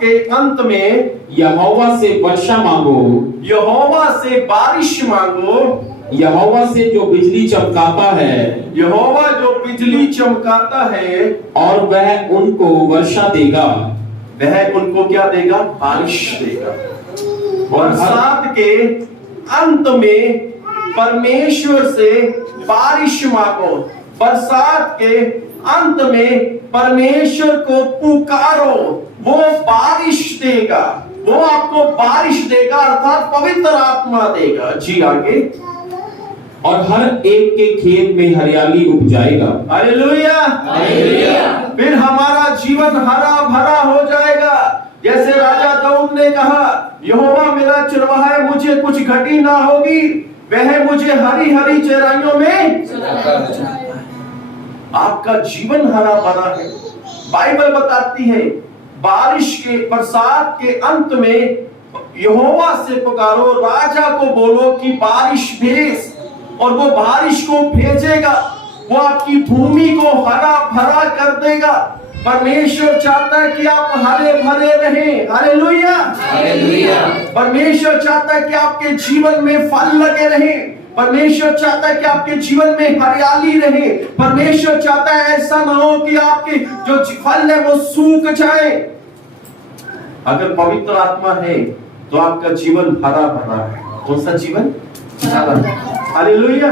के अंत में यहोवा से वर्षा मांगो, यहोवा से बारिश मांगो, यहोवा से जो बिजली चमकाता है, यहोवा जो बिजली चमकाता है, और वह उनको वर्षा देगा। वह उनको क्या देगा? बारिश देगा। बरसात के अंत में परमेश्वर से बारिश मांगो। बरसात के अंत में परमेश्वर को पुकारो, वो बारिश देगा, वो आपको बारिश देगा, अर्थात पवित्र आत्मा देगा। जी आगे। और हर एक के खेत में हरियाली उपजाएगा। हालेलुया। फिर हमारा जीवन हरा भरा हो जाएगा। जैसे राजा दाऊद ने कहा, यहोवा मेरा चरवाहा है, मुझे कुछ घटी ना होगी, वह मुझे हरी हरी चराइयों में। आपका जीवन हरा भरा है। बाइबल बताती है बारिश के बरसात के अंत में यहोवा से पुकारो, राजा को बोलो कि बारिश भेज, और वो बारिश को भेजेगा, वो आपकी भूमि को हरा भरा कर देगा। परमेश्वर चाहता है कि आप हरे भरे रहें। हालेलुया। परमेश्वर चाहता है कि आपके जीवन में फल लगे रहें। परमेश्वर चाहता है कि आपके जीवन में हरियाली रहे। परमेश्वर चाहता है ऐसा ना हो कि आपके जो फल है वो सूख जाए। अगर पवित्र आत्मा है तो आपका जीवन हरा भरा है। कौन सा जीवन? हालेलुया।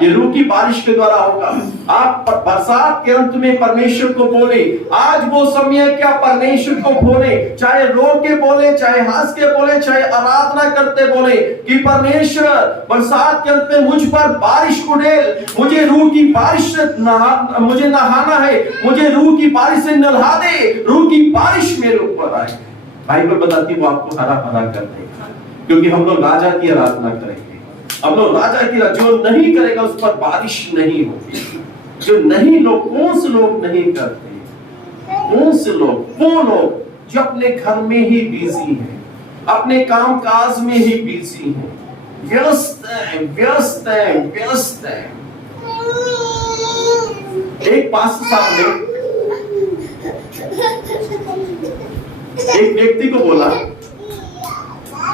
ये रूह की बारिश के द्वारा होगा। आप बरसात के अंत में परमेश्वर को बोले। आज वो समय है क्या परमेश्वर को बोले, चाहे रो के बोले, चाहे हंस के बोले, चाहे आराधना करते बोले कि परमेश्वर बरसात के अंत में मुझ पर बारिश उड़ेल, मुझे रूह की बारिश से मुझे नहाना है, मुझे रूह की बारिश से नहा दे, रूह की बारिश मेरे ऊपर आए। बाइबल बताती है वो आपको हरा भरा कर देगा, क्योंकि हम लोग राजा की आराधना करेंगे। हम लोग राजा की, जो नहीं करेगा उस पर बारिश नहीं होगी। जो नहीं लोग, कौन से लोग नहीं करते? कौन से लोग? वो लोग जो अपने घर में ही बिजी हैं, अपने काम काज में ही बिजी हैं, व्यस्त हैं, व्यस्त हैं, व्यस्त हैं। एक पास्टर साहब ने एक व्यक्ति को बोला,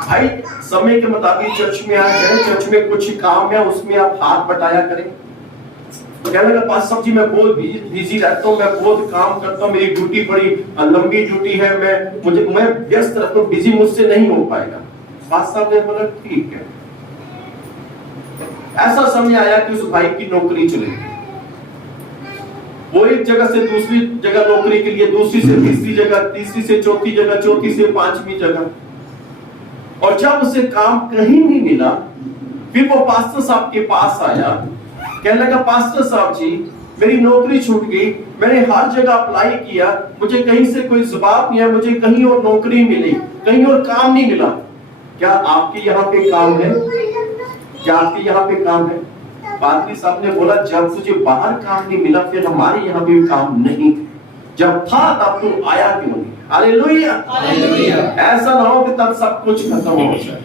भाई समय के मुताबिक चर्च में आ जाए, चर्च में कुछ काम है उसमें आप हाथ बटाया करें। तो कहने लगा, पास्टर जी मैं बहुत बिजी रहता हूँ, मैं बहुत काम करता हूँ, मेरी ड्यूटी बड़ी लंबी ड्यूटी है, मैं व्यस्त रहता हूँ, बिजी मुझसे नहीं हो पाएगा। पास्टर ने बोला ठीक है। ऐसा समय आया कि उस भाई की नौकरी चली गई। वो एक जगह से दूसरी जगह नौकरी के लिए, दूसरी से तीसरी जगह, तीसरी से चौथी जगह, चौथी से पांचवी जगह, और जब उसे काम कहीं नहीं मिला, फिर वो पास्टर साहब के पास आया। कहने लगा, पास्टर साहब जी मेरी नौकरी छूट गई, मैंने हर जगह अप्लाई किया, मुझे कहीं से कोई जवाब नहीं है, मुझे कहीं और नौकरी मिली, कहीं और काम नहीं मिला। क्या आपके यहाँ पे काम है? क्या आपके यहाँ पे काम है? पादरी साहब ने बोला, जब तुझे बाहर काम नहीं मिला फिर हमारे यहाँ भी काम नहीं, जब था तब तू आया क्यों नहीं? हालेलुया। ऐसा ना हो कि तब सब कुछ खत्म हो जाए।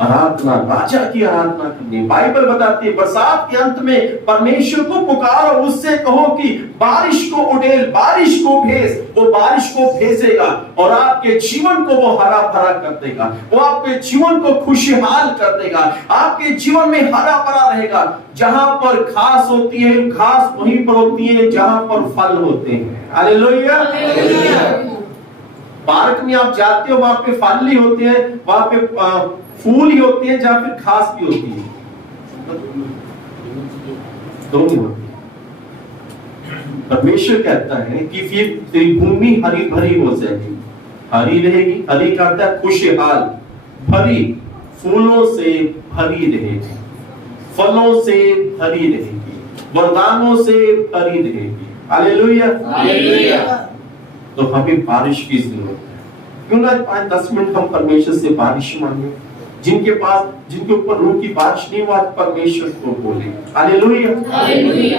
आराधना, राजा की आराधना करनी। बाइबल बताती है बरसात के अंत में परमेश्वर को पुकारो, उससे कहो कि बारिश को उड़ेल, बारिश को भेज। वो बारिश को भेजेगा और आपके जीवन को वो हरा भरा कर देगा, वो आपके जीवन को खुशहाल कर देगा, आपके जीवन में हरा भरा रहेगा। जहां पर घास होती है, घास वहीं पर होती है जहां पर फल होते हैं। हालेलुया। पार्क में आप जाते हो, वहां पे फल ही होते हैं, वहां पे फूल ही होते हैं, जहां फिर घास भी होती है, दोनों होती है। परमेश्वर कहता है कि फिर तेरी भूमि हरी भरी हो जाएगी, हरी रहेगी। हरी करता है खुशहाल, भरी, फूलों से भरी रहेगी, फलों से भरी रहेगी, वरदानों से भरी रहेगी। हालेलुया। तो हमें बारिश की जरूरत है। क्यों ना 5-10 मिनट हम परमेश्वर से बारिश मांगे। जिनके ऊपर रूह की बारिश नहीं, वो आज परमेश्वर को बोले। हालेलुया।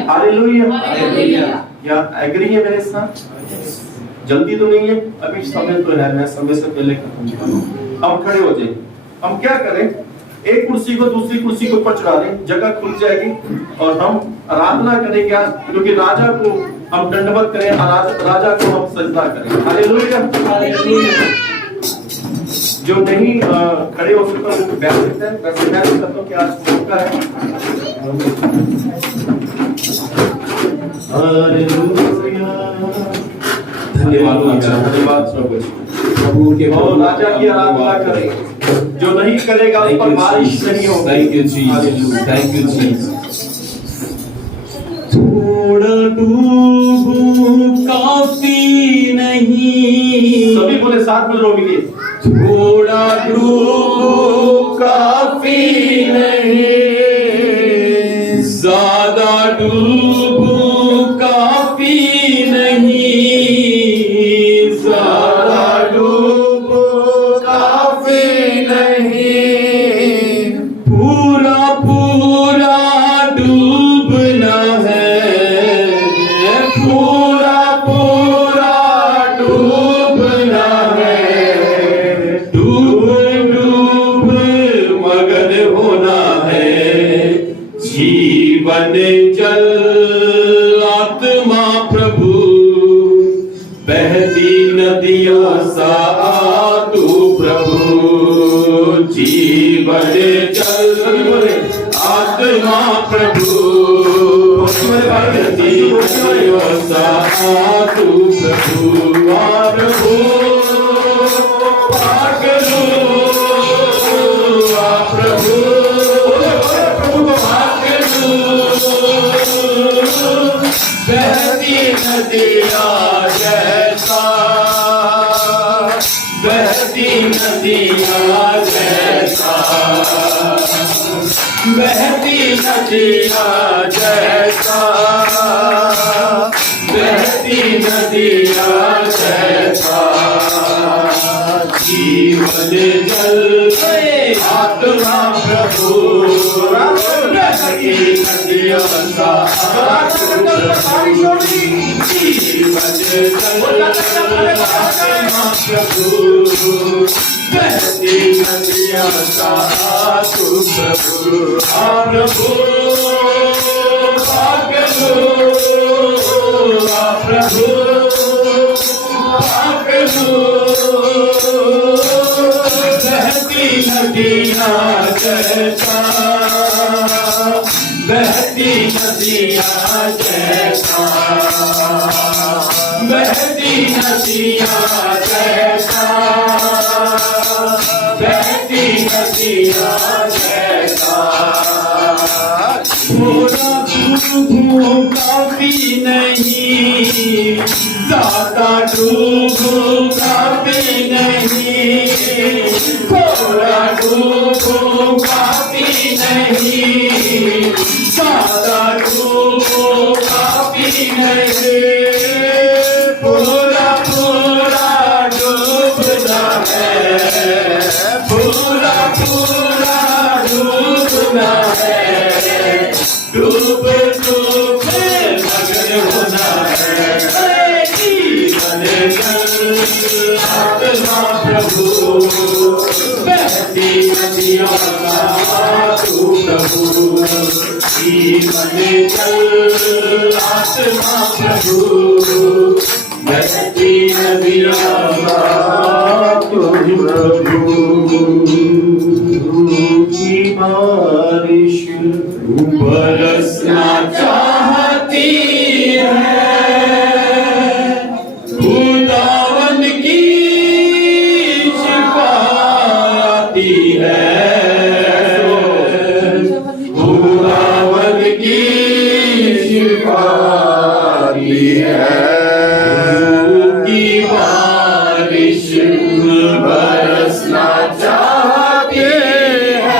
हालेलुया। क्या एग्री है मेरे साथ? जल्दी तो नहीं है, अभी समय तो है, मैं समय से पहले खत्म करूं। हम खड़े हो जाए। हम क्या करें, एक कुर्सी को दूसरी कुर्सी के ऊपर चढ़ा दें, जगह खुल जाएगी और हम आराधना करेंगे। क्योंकि राजा को हम दंडवत करें, राजा को हम सजदा करें। हालेलुया। जो नहीं खड़े हो सकते वो बैठ सकते हैं। वैसे मैं कहता हूं कि आज मौका है। धन्यवाद प्रभु। की आराधना करें। जो नहीं करेगा उस पर बारिश नहीं होगी। Thank you Jesus, thank you Jesus. थोड़ा डूबूं काफी नहीं, सभी बोले साथ में रोमिए। थोड़ा डूबूं काफी नहीं, ज्यादा डूबूं काफी नहीं, ज्यादा डूबूं काफी नहीं, पूरा पूरा डूबना है, पूरा पूरा डूबना है, डूब डूब मगन होना है, जीवन जल आत्मा प्रभु, बहती नदियों सा तू प्रभु, जीवन जल आत्मा प्रभु, बहती नदियों सा तू प्रभु, और हो पागलो प्रभु, बहती नदियाँ जैसा, बहती नदियाँ जैसा, बहती नदियाँ जैसा, बहती नदियाँ जैसा, जीवन जल आत्मा प्रभु, बहती नदियों सा जीवन जल आत्मा प्रभु, बहती नदियों सा तू प्रभु, प्रभु पागलो प्रभु, पागलो बहती नदियाँ जैसा, बहती नदियाँ जैसा, बहती नदियाँ जैसा, बहती नदियाँ जैसा, थोड़ा डूबूं काफी नहीं, ज्यादा डूबूं काफी नहीं, थोड़ा डूबूं काफी नहीं, ज्यादा डूबूं काफी नहीं, पूरा पूरा डूबना है, पूरा पूरा डूबना है, डूब डूब मगन होना है, जीवन जल आत्मा प्रभु, बहती नदियों का तू प्रभु, जीवन जल आत्मा प्रभु, बहती नदियों का तू प्रभु, की बारिश बरसना चाहती है, खुदावन की शिफा आती है, खुदावन की शिफा आती है, की बारिश बरसना चाहती है,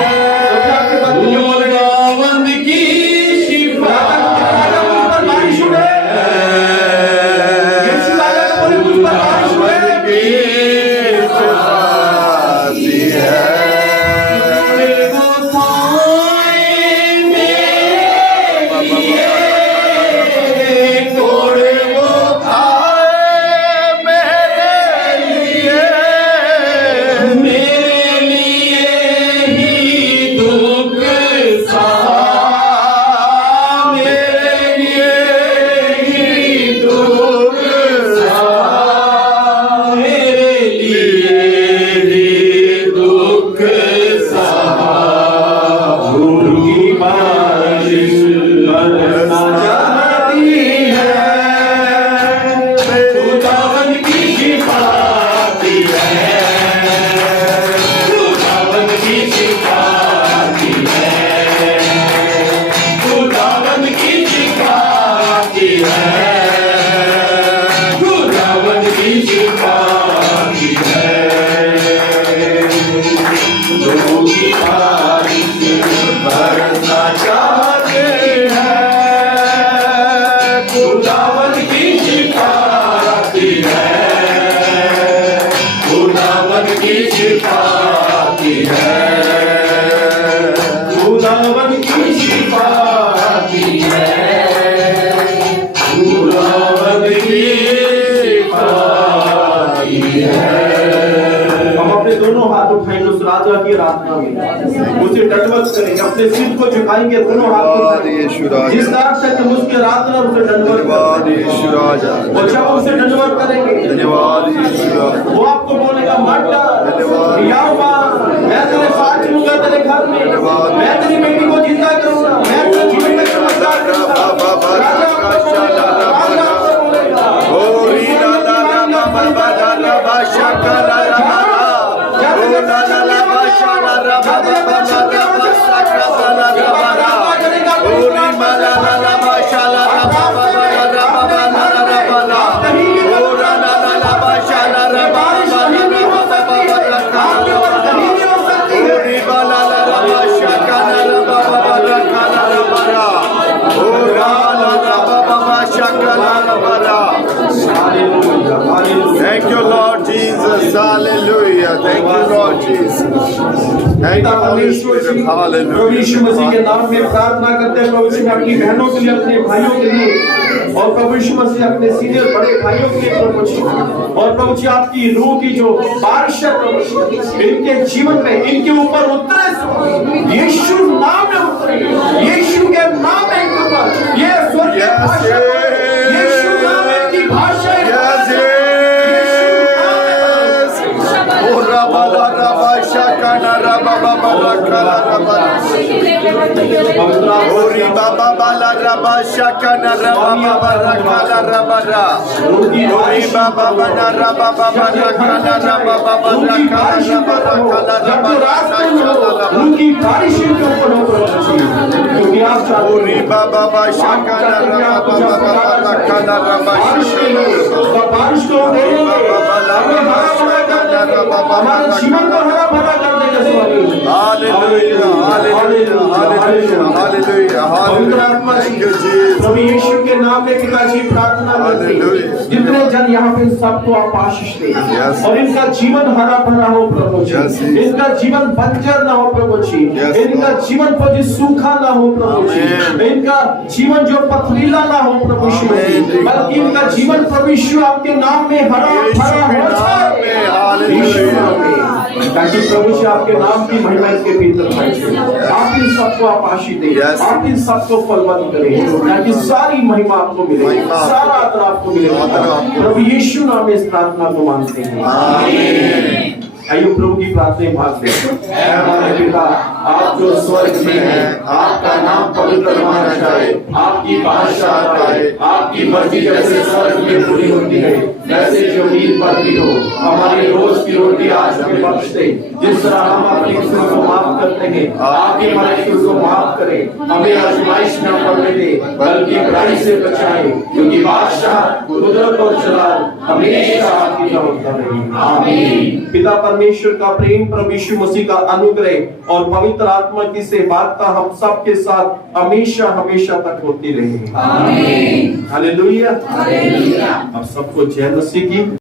प्रार्थना में उसे दंडवत करेंगे, अपने सिर को झुकाएंगे, दोनों हाथ धन्यवाद यीशु राजा। जिस तरह से तुम उसकी आराधना उसे दंडवत धन्यवाद यीशु राजा। और जब उसे दंडवत करेंगे धन्यवाद यीशु राजा। वो आपको बोलेगा मत डर, धन्यवाद। यावा, मैं तेरे साथ चलूंगा तेरे घर में, धन्यवाद। मैं तेरी बेटी को जिंदा करूंगा, मैं तेरे जीवन में चमत्कार करूंगा। राजा आपको बोलेगा, राजा आपको बोलेगा। ओरी ला ला ला ला ला ला ला ला शका ला ला ला ला। ओ ला ला ला ला शा ला ला ला ला ला ला ला शका ला ला ला ला ला। ओरी मा ला ला ला ला शा ला ला ला ला ला ला ला ला ला ला। ओ ला ला ला ला ला शा ला ला ला ला ला ला ला ला। ओरी मा ला ला ला ला शका ला ला ला ला ला ला ला। ओ ला ला ला ला ला शका ला ला ला ला। Hallelujah, hallelujah. Thank you, Lord Jesus. Hallelujah. Thank you, Lord Jesus. Thank you, Holy Spirit. प्रभु यीशु मसीह के Hallelujah. नाम में प्रार्थना करते हैं प्रभु यीशु अपनी बहनों के लिए, अपने भाइयों के लिए, और प्रभु यीशु मसीह अपने सीनियर बड़े भाइयों के लिए प्रभु जी, और प्रभु जी आपकी रूह की जो बारिश है प्रभु जी इनके जीवन में, इनके ऊपर उतरे, यीशु नाम में उतरे, यीशु के नाम में इनके ऊपर ये स्वर्गीय Yes, भाषा, यीशु नाम में की भाषा, Yes, yes. Oh, Rabba, Rabba, Shakana, Rabba, Baba, Rakala, Rabba. Oh, Riba, Baba, Rabba, Shakana, Rabba, Baba, Rakala, Rabba, Ra. Oh, Riba, Baba, Rabba, Baba, Rakala, Rabba, Baba, Rakala, Rabba, Rakala, Rabba, Rakala, Rabba. उनकी बारिश इनके ऊपर हो प्रभु जी, क्योंकि आप Oh, चाहते हैं Riba, Baba, Shakana, Rabba, Baba, Rakala, Rabba, बारिश के Shakana. और बारिश को बोलेंगे, हमें हरा भरा कर देगा, हमारे जीवन को हरा भरा कर देगा स्वामी। Hallelujah, hallelujah, hallelujah, hallelujah, पवित्र आत्मा hallelujah. Thank ji, you, Jesus. प्रभु यीशु के नाम में पिताजी प्रार्थना करते हैं, Hallelujah. जितने जन यहाँ पे सबको आप आशीष दें, Yes. और इनका जीवन हरा भरा हो प्रभु जी, Yes, yes. इनका जीवन बंजर ना हो प्रभु जी, Yes, इनका Lord. जीवन प्रभु जी सूखा ना हो प्रभु जी, Amen. इनका जीवन जो पथरीला ना हो प्रभु यीशु, Amen. बल्कि इनका जीवन प्रभु यीशु आपके नाम में हरा यीशु भरा के हो नाम में, जाए, Hallelujah. यीशु नाम में, ताकि प्रभु जी आपके नाम की महिमा इसके भीतर पहुंचे। आप इन सबको आप आशीष दें, Yes. आप इन सबको फलवंत करें, ताकि सारी महिमा आपको मिले, महिमा। सारा आदर आपको मिले। आदर आपको। प्रभु यीशु नाम में इस प्रार्थना को मांगते हैं, आमीन। आइए प्रभु की प्रार्थना भाग ले। ऐ हमारे पिता, आप जो स्वर्ग में हैं, आपका नाम पवित्र माना जाए, आपकी बादशाह आए, आपकी मर्जी जैसे स्वर्ग में पूरी होती है वैसे जमीन पर भी हो। हमारी रोज की रोटी आज हमें बख्श दे, जिस तरह हम अपने गुनाहों को माफ करते हैं, आप भी हमारे गुनाहों को माफ करें। हमें आजमाइश न पड़ने दे, बल्कि बुराई से बचाए, क्योंकि बादशाह, कुदरत और जलाल हमेशा आपकी होता रहे। आमीन। पिता परमेश्वर का प्रेम, प्रभु यीशु मसीह का अनुग्रह और पवित्र आत्मा की सेवकता हम सब के साथ हमेशा हमेशा तक होती रहे। आमीन। हालेलुया। हालेलुया। अब सबको जय मसीह की।